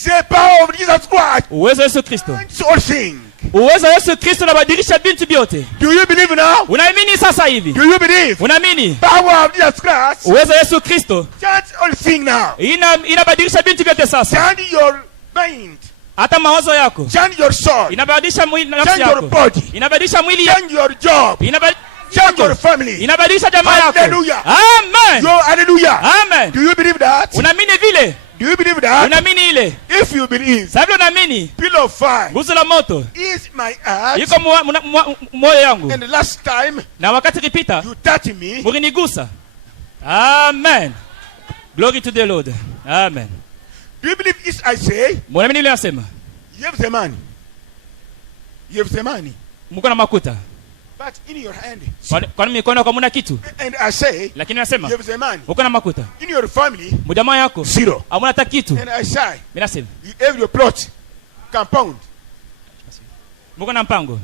The power of Jesus Christ. Uwezo wa Yesu Kristo. It's all things. Uwezo wa Yesu Kristo unabadilisha vitu vyote. Do you believe now? Unaamini sasa hivi? Do you believe? Unaamini? Power of Jesus Christ. Uwezo wa Yesu Kristo Change all things now. inabadilisha vitu vyote sasa. Change your mind. Hata mawazo yako. Change your soul. Inabadilisha mwili nafsi Change your yako. body. Inabadilisha mwili yako. Change your job. Change your family. Inabadilisha jamaa yako. Hallelujah. Amen. Yo, hallelujah. Amen. Do you believe that? Unaamini vile? Do you believe that? Unaamini ile? If you believe, Sasa unaamini? pillar of fire Nguzo la moto is my heart. iko moyo yangu. And the last time Na wakati kipita you touch me, mulinigusa. Amen. Glory to the Lord. Amen. do you believe this I say? Munaamini ile nasema? You have the money. You have the money. Mko na makuta. But in your hand. Kwa mikono kwa muna kitu. And I say, Lakini nasema you have the money. uko na makuta. In your family, Mujamaa yako zero. hamuna hata kitu. And I say, Mimi nasema you have your plot, compound. mko na mpango.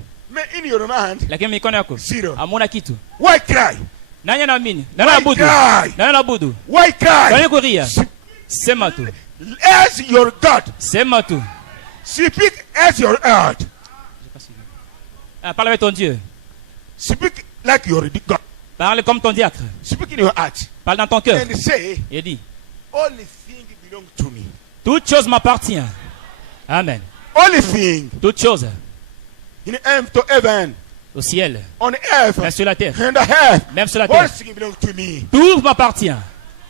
In your hand, Lakini mikono yako zero. hamuna kitu. Why cry? Nani anaamini? Nani Why anaabudu? cry? Nani anaabudu? Why cry? Kwa nini kulia? Sema tu. As your God. Sema tu. Speak as your heart. Parle avec ton Dieu. Speak like your God. Parle comme ton diacre. Speak in your heart. Parle dans ton cœur. And say, Et dis, only thing belong to me. toute chose m'appartient. Amen. Only thing Toute chose. in earth to heaven Au ciel, on earth, même sur la terre, and the earth. même sur la terre. All things belong to me. Tout m'appartient.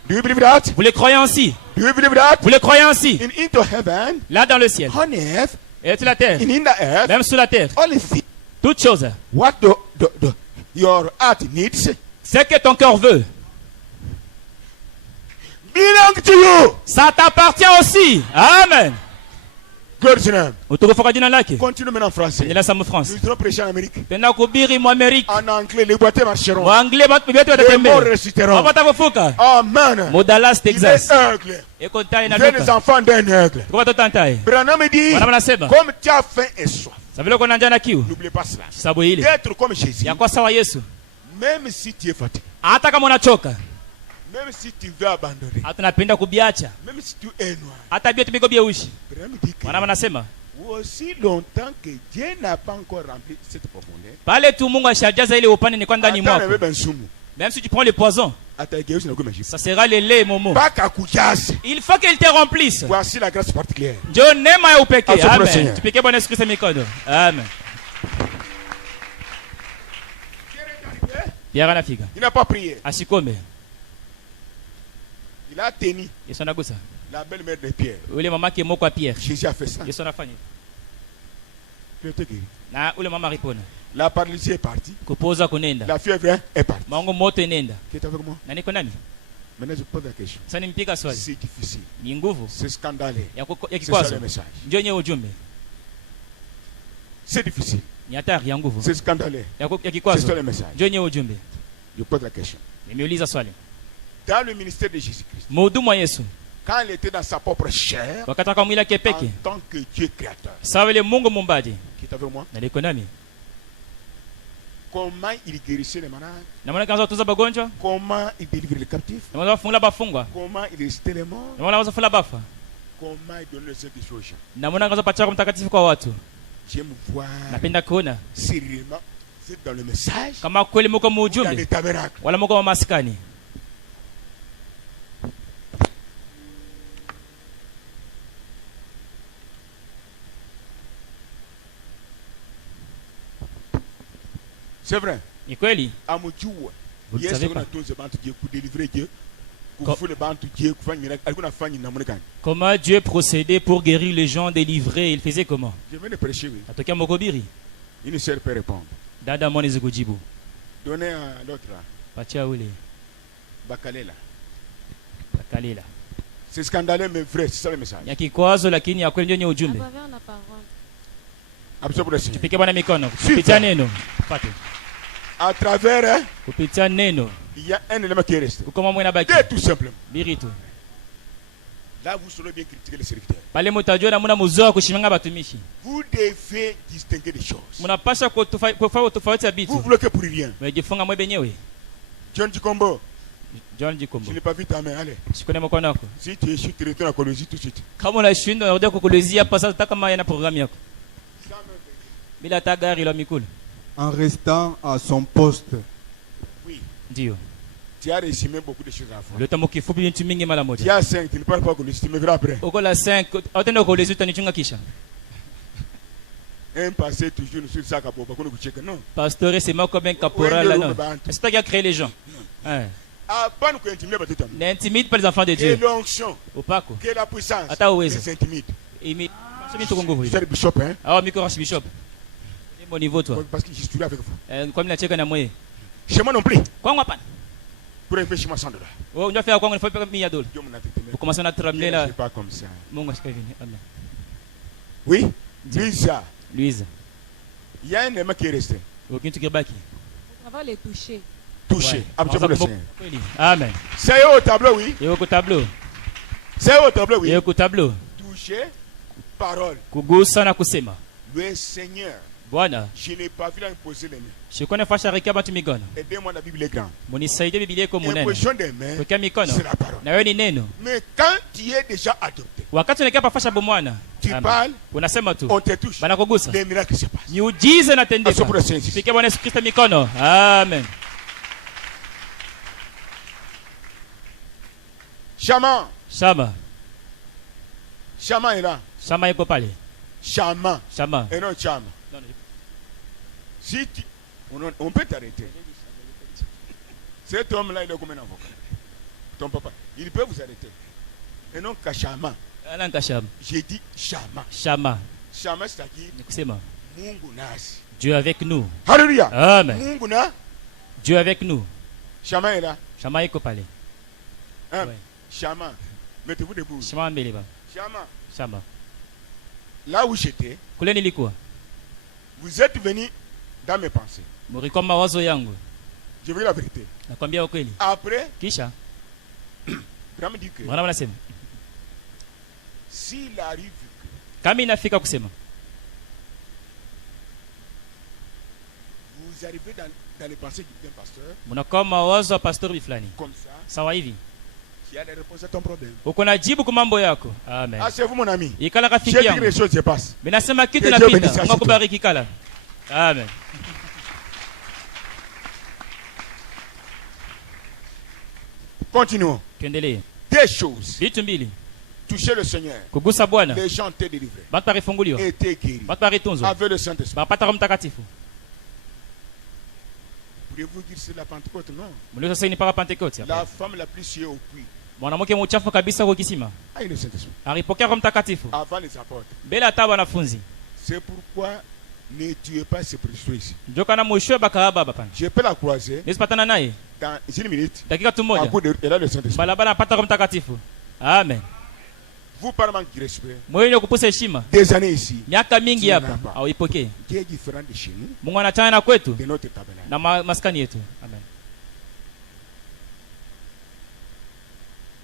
Do you believe that? Vous les croyez ainsi? Do you believe that? Vous les croyez ainsi? Into heaven, Là dans le ciel, on earth, et sur la terre, in the earth, même sur la terre, all things. toutes choses. What your heart needs Ce que ton cœur veut, belong to you. ça t'appartient aussi. Amen. Glory to them. Utukufu jina lake. Continue maintenant en français. Endelea sa France. Nous allons prêcher en Amérique. Tena kuhubiri mu Amerika. En anglais, les boîtiers marcheront. Waangalie watu wetu Les morts watatembea. ressusciteront. Hawatafufuka. Amen. Mu Dallas, Il Texas. est aigle. Eko tai na Viens les duka. enfants d'un aigle. Kwa watoto antai. Branham me dit, Wana wanasema, comme tu as faim et soif, sa vile uko na njaa na kiu. n'oublie pas cela. Sababu hili D'être comme Jésus, ya kwa sawa Yesu. même si tu es fatigué, Hata kama unachoka, même si tu veux abandonner, hata unapenda kubiacha, même si tu es noir, hata bia tubiko bia ushi. Branham me dit que Wana wanasema, aussi longtemps que Dieu n'a pas encore rempli cette profondeur, pale tu Mungu ashajaza ile upande ni kwa ndani attends, mwako. ne veut sumu. Même si tu prends le poison, Atageusi na kuma Jésus. ça sera le lait momo. Pas qu'à kujaze. Il faut qu'il te remplisse. Voici la grâce particulière. Ndio neema ya upekee. Asante Amen. Seigneur. Tupike Bwana Yesu Kristo mikono. Amen. Pierre anafika. Il n'a pas prié. Asikome. Il a tenu Yesu anagusa. la belle-mère de Pierre. Ule mama yake moko wa Pierre. Jésus a fait ça. Yesu anafanya. Il était guéri. Na ule mama alipona. La paralysie est partie. Kupoza kunenda. La fièvre est partie. Maongo moto inenda. Qui est avec moi? Na niko nani? Maintenant, je pose la question. Sasa nimpiga swali. C'est difficile. Ni nguvu C'est scandaleux. ya C'est ça kikwazo. le message. Ndio yenye ujumbe. C'est difficile. Ni hatari ya nguvu. C'est scandaleux. Ya C'est ça kikwazo. le message. Ndio yenye ujumbe. Je pose la question. Nimeuliza swali. Dans le ministère de Jésus-Christ, Mhudumu wa Yesu quand il était dans sa propre chair, wakati kwa mwili yake en peke. tant que Dieu créateur, Sawa vile Mungu muumbaji. qui est avec moi, Na liko nami. comment il guérissait les malades, Na maana kaanza kutunza bagonjwa. comment il délivrait les captifs, Na maana kufungula bafungwa. comment il ressuscitait les morts, Na maana kaanza kufula bafa. comment il donnait le Saint-Esprit aux gens. Na maana kaanza pacha kwa mtakatifu kwa watu. J'aime voir Napenda kuona sérieusement, c'est dans le message, kama kweli mko ou dans les muujumbe tabernacles. wala mko wa maskani. C'est vrai. Ni kweli? Amujua. Vous le Yesu savez kuna pas. tunza bantu Dieu, kudélivrer Dieu, kufuna bantu Dieu, kufanya miracle. Alikuwa anafanya namna gani? Comment Dieu procédait pour guérir les gens, délivrer? Il faisait comment? Je viens de prêcher, oui. Atokea Mokobiri. Une sœur peut répondre. Dada mwaneze kujibu. Donnez à l'autre là, Patia ule. Bakalela. Bakalela. C'est scandaleux mais vrai, c'est ça le message. Ya kikwazo lakini ya kweli ndio nye ujumbe. Travers la parole. Absolument le Seigneur. Tupike Bwana mikono. Kupitia neno. Pate. À travers, hein, Kupitia neno. il y a un élément qui est resté. Kuko mambo inabaki. Dieu tout simplement. Biritu. Là, vous saurez bien critiquer les serviteurs. Pale mutajua namna muzoa kushimanga batumishi. Vous devez distinguer des choses. Mnapasha kufanya tofauti ya Vous bitu. bloquez pour rien. Mwejifunga mwe benyewe. John Jikombo, John je Jikombo. n'ai pas vu ta main. Allez. Shikone mkono wako. Si tu échoues, tu retournes à Colosie tout de suite. Kama unashindwa unarudia kukulizia hapa sasa kama yana programu yako. Bila hata gari la mikulu. En restant à son poste. Oui. Ndio. Tu as résumé beaucoup de choses à la fois. Leta mkifupi vitu mingi mara Tu moja. as 5, tu ne parles pas Colosie, tu me verras après. Uko la 5, utenda kuulizia utanichunga kisha. Un passé toujours sur ça, pour qu'on ne non. Pasteur c'est moi comme un caporal là non. C'est toi qui a créé les gens. Hein. Avant nous intimider, N'intimide pas les enfants de que Dieu. l'onction, Upako. que la puissance, Ata uwezo. les intimide. Imi. Sio mtu nguvu hivi. C'est le bishop, hein. Ah, miko archbishop. Ni mon niveau toi. Parce que je suis là avec vous. Kwa mimi nacheka na mwe. Chez moi non plus. Kwangu hapana. Pour un peu chez moi 100 $. Wewe unajua fanya kwangu nifanye $100. Dieu m'en a dit. Vous commencez à trembler là. C'est pas comme ça. Mungu ashike hivi. Amen. Oui. Lisa, Louise. il y a un élément qui est resté. Aucun truc baki. Au travers les toucher. Touché. Ouais. Absolument le Seigneur. Kweli. Amen. C'est au tableau, oui. Yeye ku tableau. C'est au tableau, oui. Yeye ku tableau. Touché. Parole. Kugusa na kusema. Le Seigneur, Bwana, je n'ai pas vu là imposer les mains. shikone fasha rika batu mikono. Aidez-moi, la Bible est grande. Munisaidie Biblia iko munene. Imposition des mains, Kuweka mikono. c'est la parole. Na wewe ni neno. Mais quand tu es déjà adopté, Wakati unakaa pafasha bomwana. tu Amen. parles, Unasema tu. on te touche. Banakugusa. Les miracles se passent. Miujiza inatendeka. Asante kwa Yesu. Tupike Bwana Yesu Kristo mikono. Amen. Chaman. Shama. Chaman est là. Shama iko pale. Chaman. Shama. Et non Chama. Non, non. Si tu, On peut t'arrêter. Cet homme-là, il est comme un avocat. Ton papa, il peut vous arrêter. Et non Kashama. Alan Kasham. J'ai dit Shama. Shama. Shama, c'est-à-dire Nikusema. Mungu nasi. Dieu avec nous. Alléluia. Amen. Mungu na. Dieu avec nous. Shama est là. Shama iko pale. Hein? Ouais. Shama. Mettez-vous debout. Shama mbele ba. Shama. Shama. Là où j'étais, Kule nilikuwa. vous êtes venu dans mes pensées. Mlikuwa mawazo yangu. Je veux dire la vérité. Nakwambia ukweli. Après, Kisha Graham dit que mwana anasema s'il arrive que kama inafika kusema vous arrivez dans les pensées d'un pasteur, mnakuwa mawazo ya pastor fulani. comme ça, Sawa hivi. tu as les réponses à ton problème. Uko na jibu kwa mambo yako. Amen. Ah, c'est vous mon ami. Ikala J'ai rafiki dit que yangu. les choses se passent. Mimi nasema kitu Que Dieu napita. bénisse Mungu akubariki kala. Amen. Continuons. Tuendelee. Des choses. Vitu mbili. Toucher le Seigneur. Kugusa Bwana. Les gens étaient délivrés. Watu walifunguliwa. Étaient guéris. Watu walitunzwa. Avec le Saint-Esprit. Bapata Roho Mtakatifu. Pourriez-vous dire c'est la Pentecôte? Non. Mlio sasa ni para Pentecote. La femme la plus chère au puits Mwanamke mchafu kabisa kwa kisima. a eu le Saint-Esprit. Alipokea Roho Mtakatifu. Avant les apôtres. Mbele hata wanafunzi. C'est pourquoi ne tuez pas ces précieux ici. Ndio kana mwisho bakahaba hapa. Je peux la croiser Nisipatana naye. dans une minute. Dakika tu À moja. bout de, elle a le Saint-Esprit. Balabala apata Roho Mtakatifu. Amen. Vous, par manque de respect, Mwenye kupusa heshima. des années ici, Miaka mingi Sina hapa namba. au ipokee. qui est différent de chez nous, Mungu anachana na kwetu de notre tabernacle. na maskani yetu. Amen.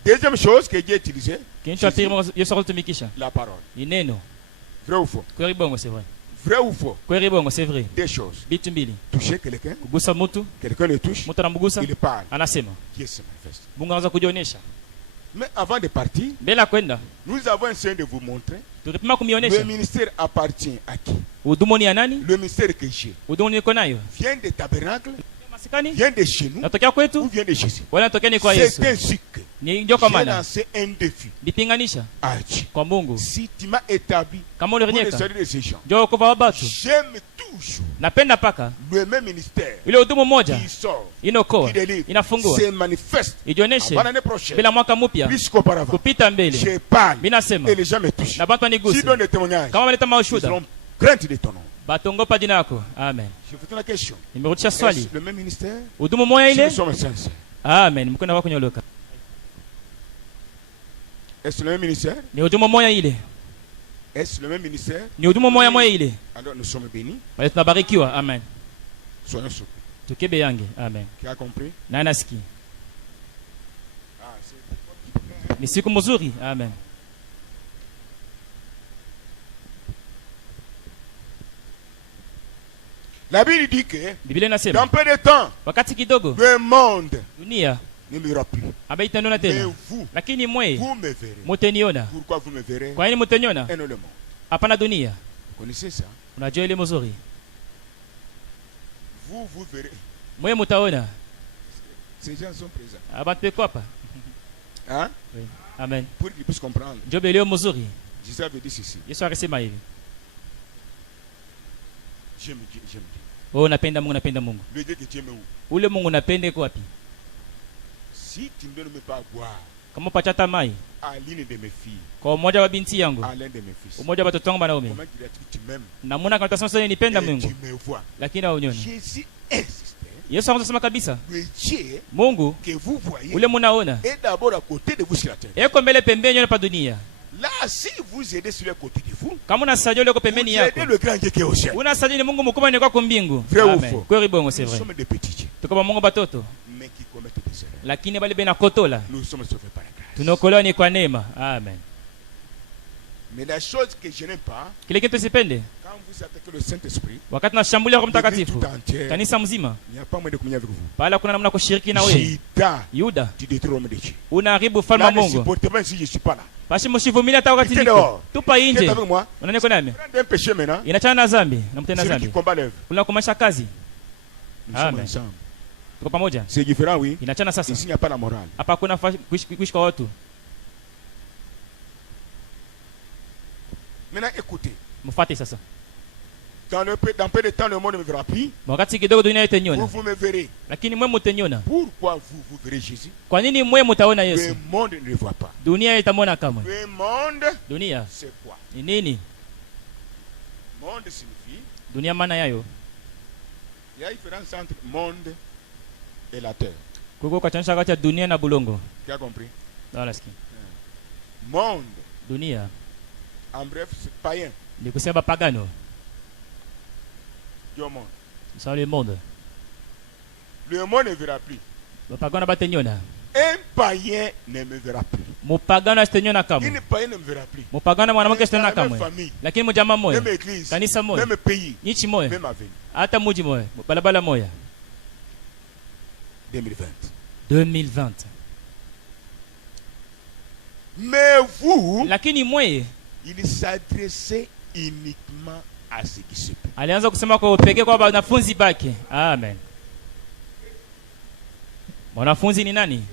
Deuxième chose que Dieu a utilisée, Kinachoathiri Yesu alitumikisha la parole. ni neno. Vrai ou faux? Kweli bongo c'est vrai. Vrai ou faux? Kweli bongo c'est vrai. Des choses. Vitu mbili. Toucher quelqu'un, Kugusa mtu, quelqu'un le touche, mtu anamgusa, il parle, anasema. Dieu se manifeste. Mungu anaanza kujionyesha. Mais avant de partir, Mbele ya kwenda, nous avons essayé de vous montrer tulipima le kumionyesha. ministère appartient à qui? Huduma ni ya nani? Le ministère que j'ai Huduma niko nayo. vient des tabernacles, Masikani? vient de chez nous Natokea ou kwetu? vient de Jésus. Wala natokea ni kwa Yesu. C'est ainsi que Ni ndio kwa j'ai maana. lancé un défi Nipinganisha à Dieu. kwa Mungu. Si tu m'as établi Kama pour le ulionyeka. salut de ces gens, Ndio kwa wabatu. j'aime toujours Napenda paka le même ministère ile huduma moja qui sort, inaokoa, qui délivre, inafungua, se manifeste ijioneshe avant l'année prochaine, bila mwaka mpya plus qu'auparavant. kupita mbele. Je parle Mimi nasema et les gens me touchent. na watu waniguse. Si donne des témoignages, Kama waleta ils maushuda, auront crainte de ton nom. batongopa jina yako. Amen. Je vous donne la question. Nimerudisha Est-ce swali. le même ministère? Huduma moja Si nous ile? sommes sincères. Amen. Mkwenda wako nyoloka. Est-ce le même ministère? Ni huduma moja ile. Est-ce le même ministère? Ni huduma moja ile. Alors nous sommes bénis. Bali tunabarikiwa. Amen. Soyons surpris. Tukebe yange. Amen. Qui a compris? Na nasikia. Ah, c'est... Ni siku mzuri. Amen. La Bible dit que Biblia dans inasema peu de temps, wakati kidogo le monde dunia ne m'aura plus. abaitaniona Mais tena, vous, lakini mwe vous me verrez. mutaniona. Pourquoi vous me verrez? Kwa nini mutaniona? Et non le monde. Hapana dunia. Vous connaissez ça? Unajua ile mzuri. Vous verrez. Mwe mutaona. Ces gens sont présents. Abantu beko hapa. Hein? Oui. Amen. Pour qu'ils puissent comprendre. Ndio leo mzuri. Jésus avait dit ceci. Yesu akasema hivi. J'aime Dieu, j'aime Dieu. Oh, napenda Mungu, napenda Mungu. Le Dieu que tu aimes où? Ule Mungu napenda iko wapi? Si tu ne me donnes pas à boire Kama pachata mai à l'une de mes filles, kwa mmoja wa binti yangu, à l'un de mes fils, mmoja wa watoto wangu wanaume, comment tu dis que tu m'aimes namuna kama tasema sasa nipenda et Mungu, tu me vois? lakini haunioni. Jésus insistait. Yesu anasema kabisa, Le Dieu Mungu que vous voyez ule munaona est d'abord à côté de vous sur la terre. eko mbele pembeni hapa dunia. Là, si vous aidez sur le côté de vous, Kama unasaidia ule uko vous pembeni yako, aidez le grand Dieu qui est au ciel. unasaidia ni Mungu mkubwa ni kwa kumbingu. Vrai ou Amen. faux? Kweli bongo, c'est Nous vrai. sommes des petits dieux, Tuko ba Mungu batoto, mais qui commettent des erreurs. lakini bali bena kotola. Nous sommes sauvés par la grâce. Tunaokolewa ni kwa neema. Amen. Mais la chose que je n'aime pas, Kile kitu sipende, quand vous attaquez le Saint-Esprit, wakati nashambulia Roho l'église Mtakatifu, tout entière, kanisa mzima, il n'y a pas moyen de communier avec vous. pala kuna namna kushiriki na wewe. Judas, Yuda, tu détruis l'homme de Dieu. unaharibu ufalme Là, wa ne Mungu. supportez pas si je ne suis pas là. Basi mshivumilie hata wakati Quittez niko. dehors. Tupa Qui est nje. avec moi? Unaniko nami? Prends un péché maintenant. Inachana na dhambi, na mtenda Celui qui dhambi. combat l'œuvre. Unakomesha kazi. Nous sommes Amen. ensemble. Tuko pamoja. C'est différent, oui. Inachana sasa. Ici, il n'y a pas la morale. Hapa kuna kuishi kwa watu. Maintenant, écoutez. Mfuate sasa. Dans peu de temps, le monde ne me verra plus. wakati kidogo dunia Vous, itaniona, vous me verrez. lakini mwe mutaniona. Pourquoi vous verrez Jésus? Kwa nini mwe mutaona Le Yesu? monde ne le voit pas. Dunia itamwona kamwe. Le monde, Dunia c'est quoi? ni nini? Monde signifie, Dunia maana yayo il y a une différence entre monde et la terre. kuko kachanisha kati ya dunia na bulongo. Tu as compris? Wala sikia. Monde, Dunia en bref, c'est païen. ni kusema pagano, Du monde. c'est le monde. Le monde ne verra plus. Bapagano bataniona. Un païen ne me verra plus. Mupagano asitaniona kamwe. Une païenne ne me verra plus. Mupagano mwanamke Dans asitaniona la même kamwe. famille, Lakini mujama moya, même église, kanisa moya, même pays, nchi moya, même avenue. hata muji moya, balabala moya. 2020. 2020. Mais vous, Lakini mwe il s'adressait uniquement à ce qui se peut. alianza kusema kwa upekee kwa wanafunzi bake. Amen. Mwanafunzi ni nani?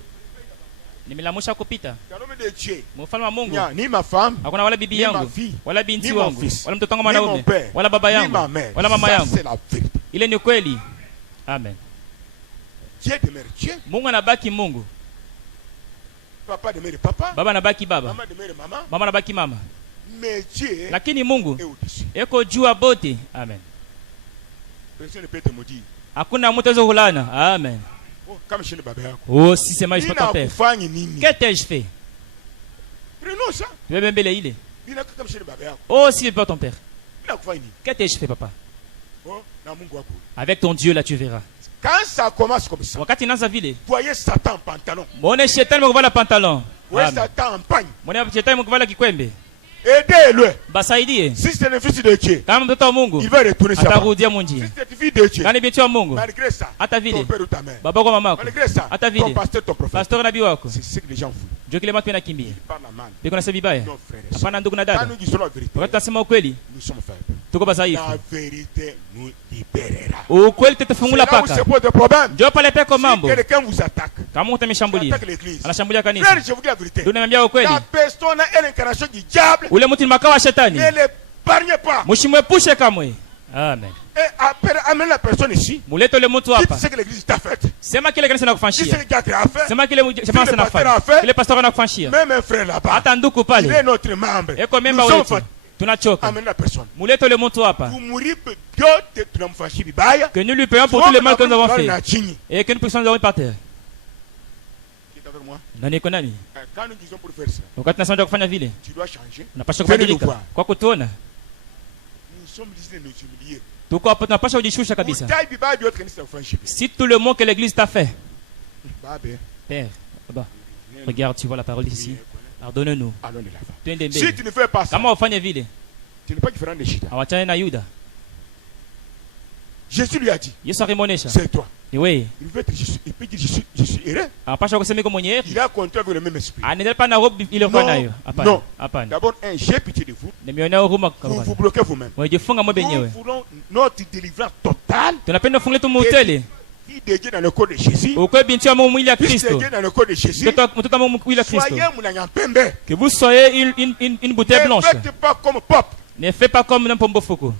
Nimelamusha kupita. Dans le nom de Dieu, Mfalme wa Mungu. ni ma femme, Hakuna wala bibi ni ma yangu, fille, wala binti ni mon wangu, fils, wala mtoto wangu ni mon mwanaume, père, wala baba ni yangu, ma mère. wala mama Ça, yangu. c'est la vérité. Ile ni kweli. Amen. Dieu demeure Dieu. Mungu anabaki Mungu. Papa demeure papa. Baba anabaki baba. Maman demeure maman. Mama anabaki mama. Mais Dieu Lakini Mungu est au-dessus. eko juu ya bote. Amen. Personne ne peut te maudire. Hakuna mtu aweza kulana. Amen. Oh, kama shini baba yako. Oh, si c'est moi je peux Bina ton père. kufanyi nini? Que t'ai-je fait? Prenons ça. Tu veux mbele ile. Bina kama shini baba yako. Oh, si je peux ton père. Bina kufanyi nini? Que t'ai-je fait papa? Oh, na Mungu wako. Avec ton Dieu là tu verras. Quand ça commence comme ça, Wakati inaanza vile, voyez Satan en pantalon. muone shetani mkuvala pantalon. Voyez Amen. Satan en pagne. Muone shetani mkuvala kikwembe. Aidez-le. Basaidie. Si c'est le fils de Dieu, Kama mtoto wa Mungu il va retourner sa part. atarudia Si munjia. c'est le fils de Dieu, Kani binti wa Mungu malgré ça, hata ton vile père ou ta mère, baba kwa mamako malgré ça, hata ton vile pasteur, ton prophète, pastor nabii wako c'est ce que les gens font. ndio kile watu wanakimbia. Ils parlent mal. Biko nasema vibaya. Non, frères et sœurs. Hapana ndugu na Quand dada. nous disons la vérité, Wakati tunasema ukweli nous sommes faibles. tuko badhaifu. La vérité nous libérera. Ukweli C'est tutafungula là où se paka. pose des problèmes. Ndio pale peko Si mambo. quelqu'un vous attaque, Kama mtu il ameshambulia, attaque l'église. anashambulia Frère, kanisa. je vous dis la vérité. Ndio nimeambia ukweli. La personne est l'incarnation du diable. Ule mtu ni makao wa shetani. Ne l'épargnez pas. Mshimwepushe kamwe. Amen. Et après, amène la personne ici. Mulete ule mtu Dites hapa. ce que l'église t'a fait. Sema kile kanisa Dites ce nakufanyia. que diable a fait. Sema kile jamaa Kile sana pastor a nafanya. fait. Kile pastor anakufanyia. Même un frère là-bas. Hata ndugu Il est pale. notre membre. Eko memba Nous sommes wetu. fatigués. Tunachoka. Amène la personne. Mulete ule mtu hapa. Vous mourrez peut-être tunamfanyia vibaya. Que nous lui payons pour tous les mal que nous avons fait. Na chini. Et que nous puissions nous avoir par terre. Qui est avec moi? Nani iko nani? Quand nous disons pour faire ça, Wakati nasema kufanya vile, tu dois changer. unapaswa Venez nous kubadilika. voir. Kwa kutuona, Nous sommes ici de nous humilier. tuko hapa tunapaswa kujishusha kabisa. Utai vibaya vyote kanisa ufanye. Si tout le monde que l'église t'a fait, Babe. Père, Baba, regarde, tu vois la parole ici. Pardonne-nous. Allons de l'avant. Twende Si mbele. tu ne fais pas ça, Kama ufanye vile, tu n'es pas différent de Judas. awachane na Yuda. Jésus lui a dit, Yesu alimwonyesha, c'est toi. ni wewe. Il veut être Jésus. Il peut dire je suis heureux. Anapaswa kusema iko mwenye heri. Il a compté avec le même esprit. Anaendelea pa na roho ile kwa Non, nayo. Hapana. non. Hapana. D'abord, j'ai pitié de vous. Nimeonea huruma kwa Vous vous Bwana. bloquez vous-même. Mwejifunga mwe Nous benyewe. voulons notre délivrance totale. Tunapenda fungle tu mutele. Fille de Dieu dans le corps de Jésus. Ukwe binti wa Mungu mwili ya Fils de Kristo. Dieu dans le corps de Jésus. Mtoto wa Mungu mwili ya Kristo. Soyez Mounanyapembe. Que vous soyez une bouteille Ne blanche. faites pas comme Pop. Ne fais pas comme n'importe Mbofoko.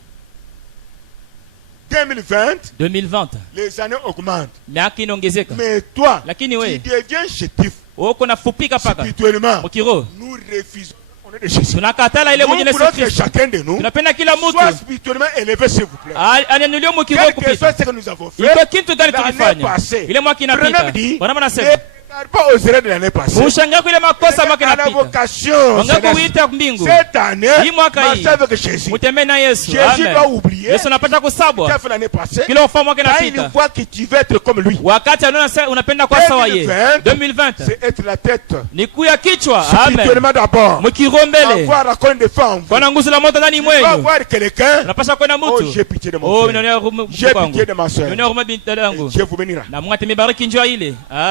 2020, 2020. les années augmentent. Miaka inaongezeka. Mais toi, Lakini tu we, deviens chétif. uko nafupika paka. Spirituellement, Mukiro. nous refusons. On est de Jésus. Tunakatala ile Nous mwingine voulons si que Kristo. chacun de nous Tunapenda kila soit mtu spirituellement élevé, s'il vous plaît. ananuliwa mukiro Quel que soit kupita. ce que nous avons fait, Iko kitu gani l'année tulifanya? passée, Ile mwaka Branham inapita. dit, Bwana ne anasema, regarde pas aux erreurs de l'année passée. ushangaa ile makosa mwaka À la inapita. vocation Wangapi céleste. huita mbingu? Cette année, Hii mwaka hii. marchez avec Jésus. Mutembee na Yesu. Jésus doit Amen. oublier Yesu anapata ce qu'il kusabwa. a fait l'année passée. Kile ufaa mwaka Quand il inapita. voit que tu veux être comme lui, Wakati anaona unapenda kwa sawa ye. 2020. c'est être la tête. Ni kuya kichwa. Amen. Spirituellement d'abord. Mukiro mbele. Avoir la colonne de femme. Bwana nguzo la moto ndani Tu vas mwenu. voir quelqu'un. Unapasha kwenda Oh, mtu. j'ai pitié de mon Oh, frère. ninaonea huruma J'ai kwangu. pitié de ma soeur. Ninaonea huruma binti yangu. Dieu vous bénira. Na Mungu atemibariki njoo ile. Amen.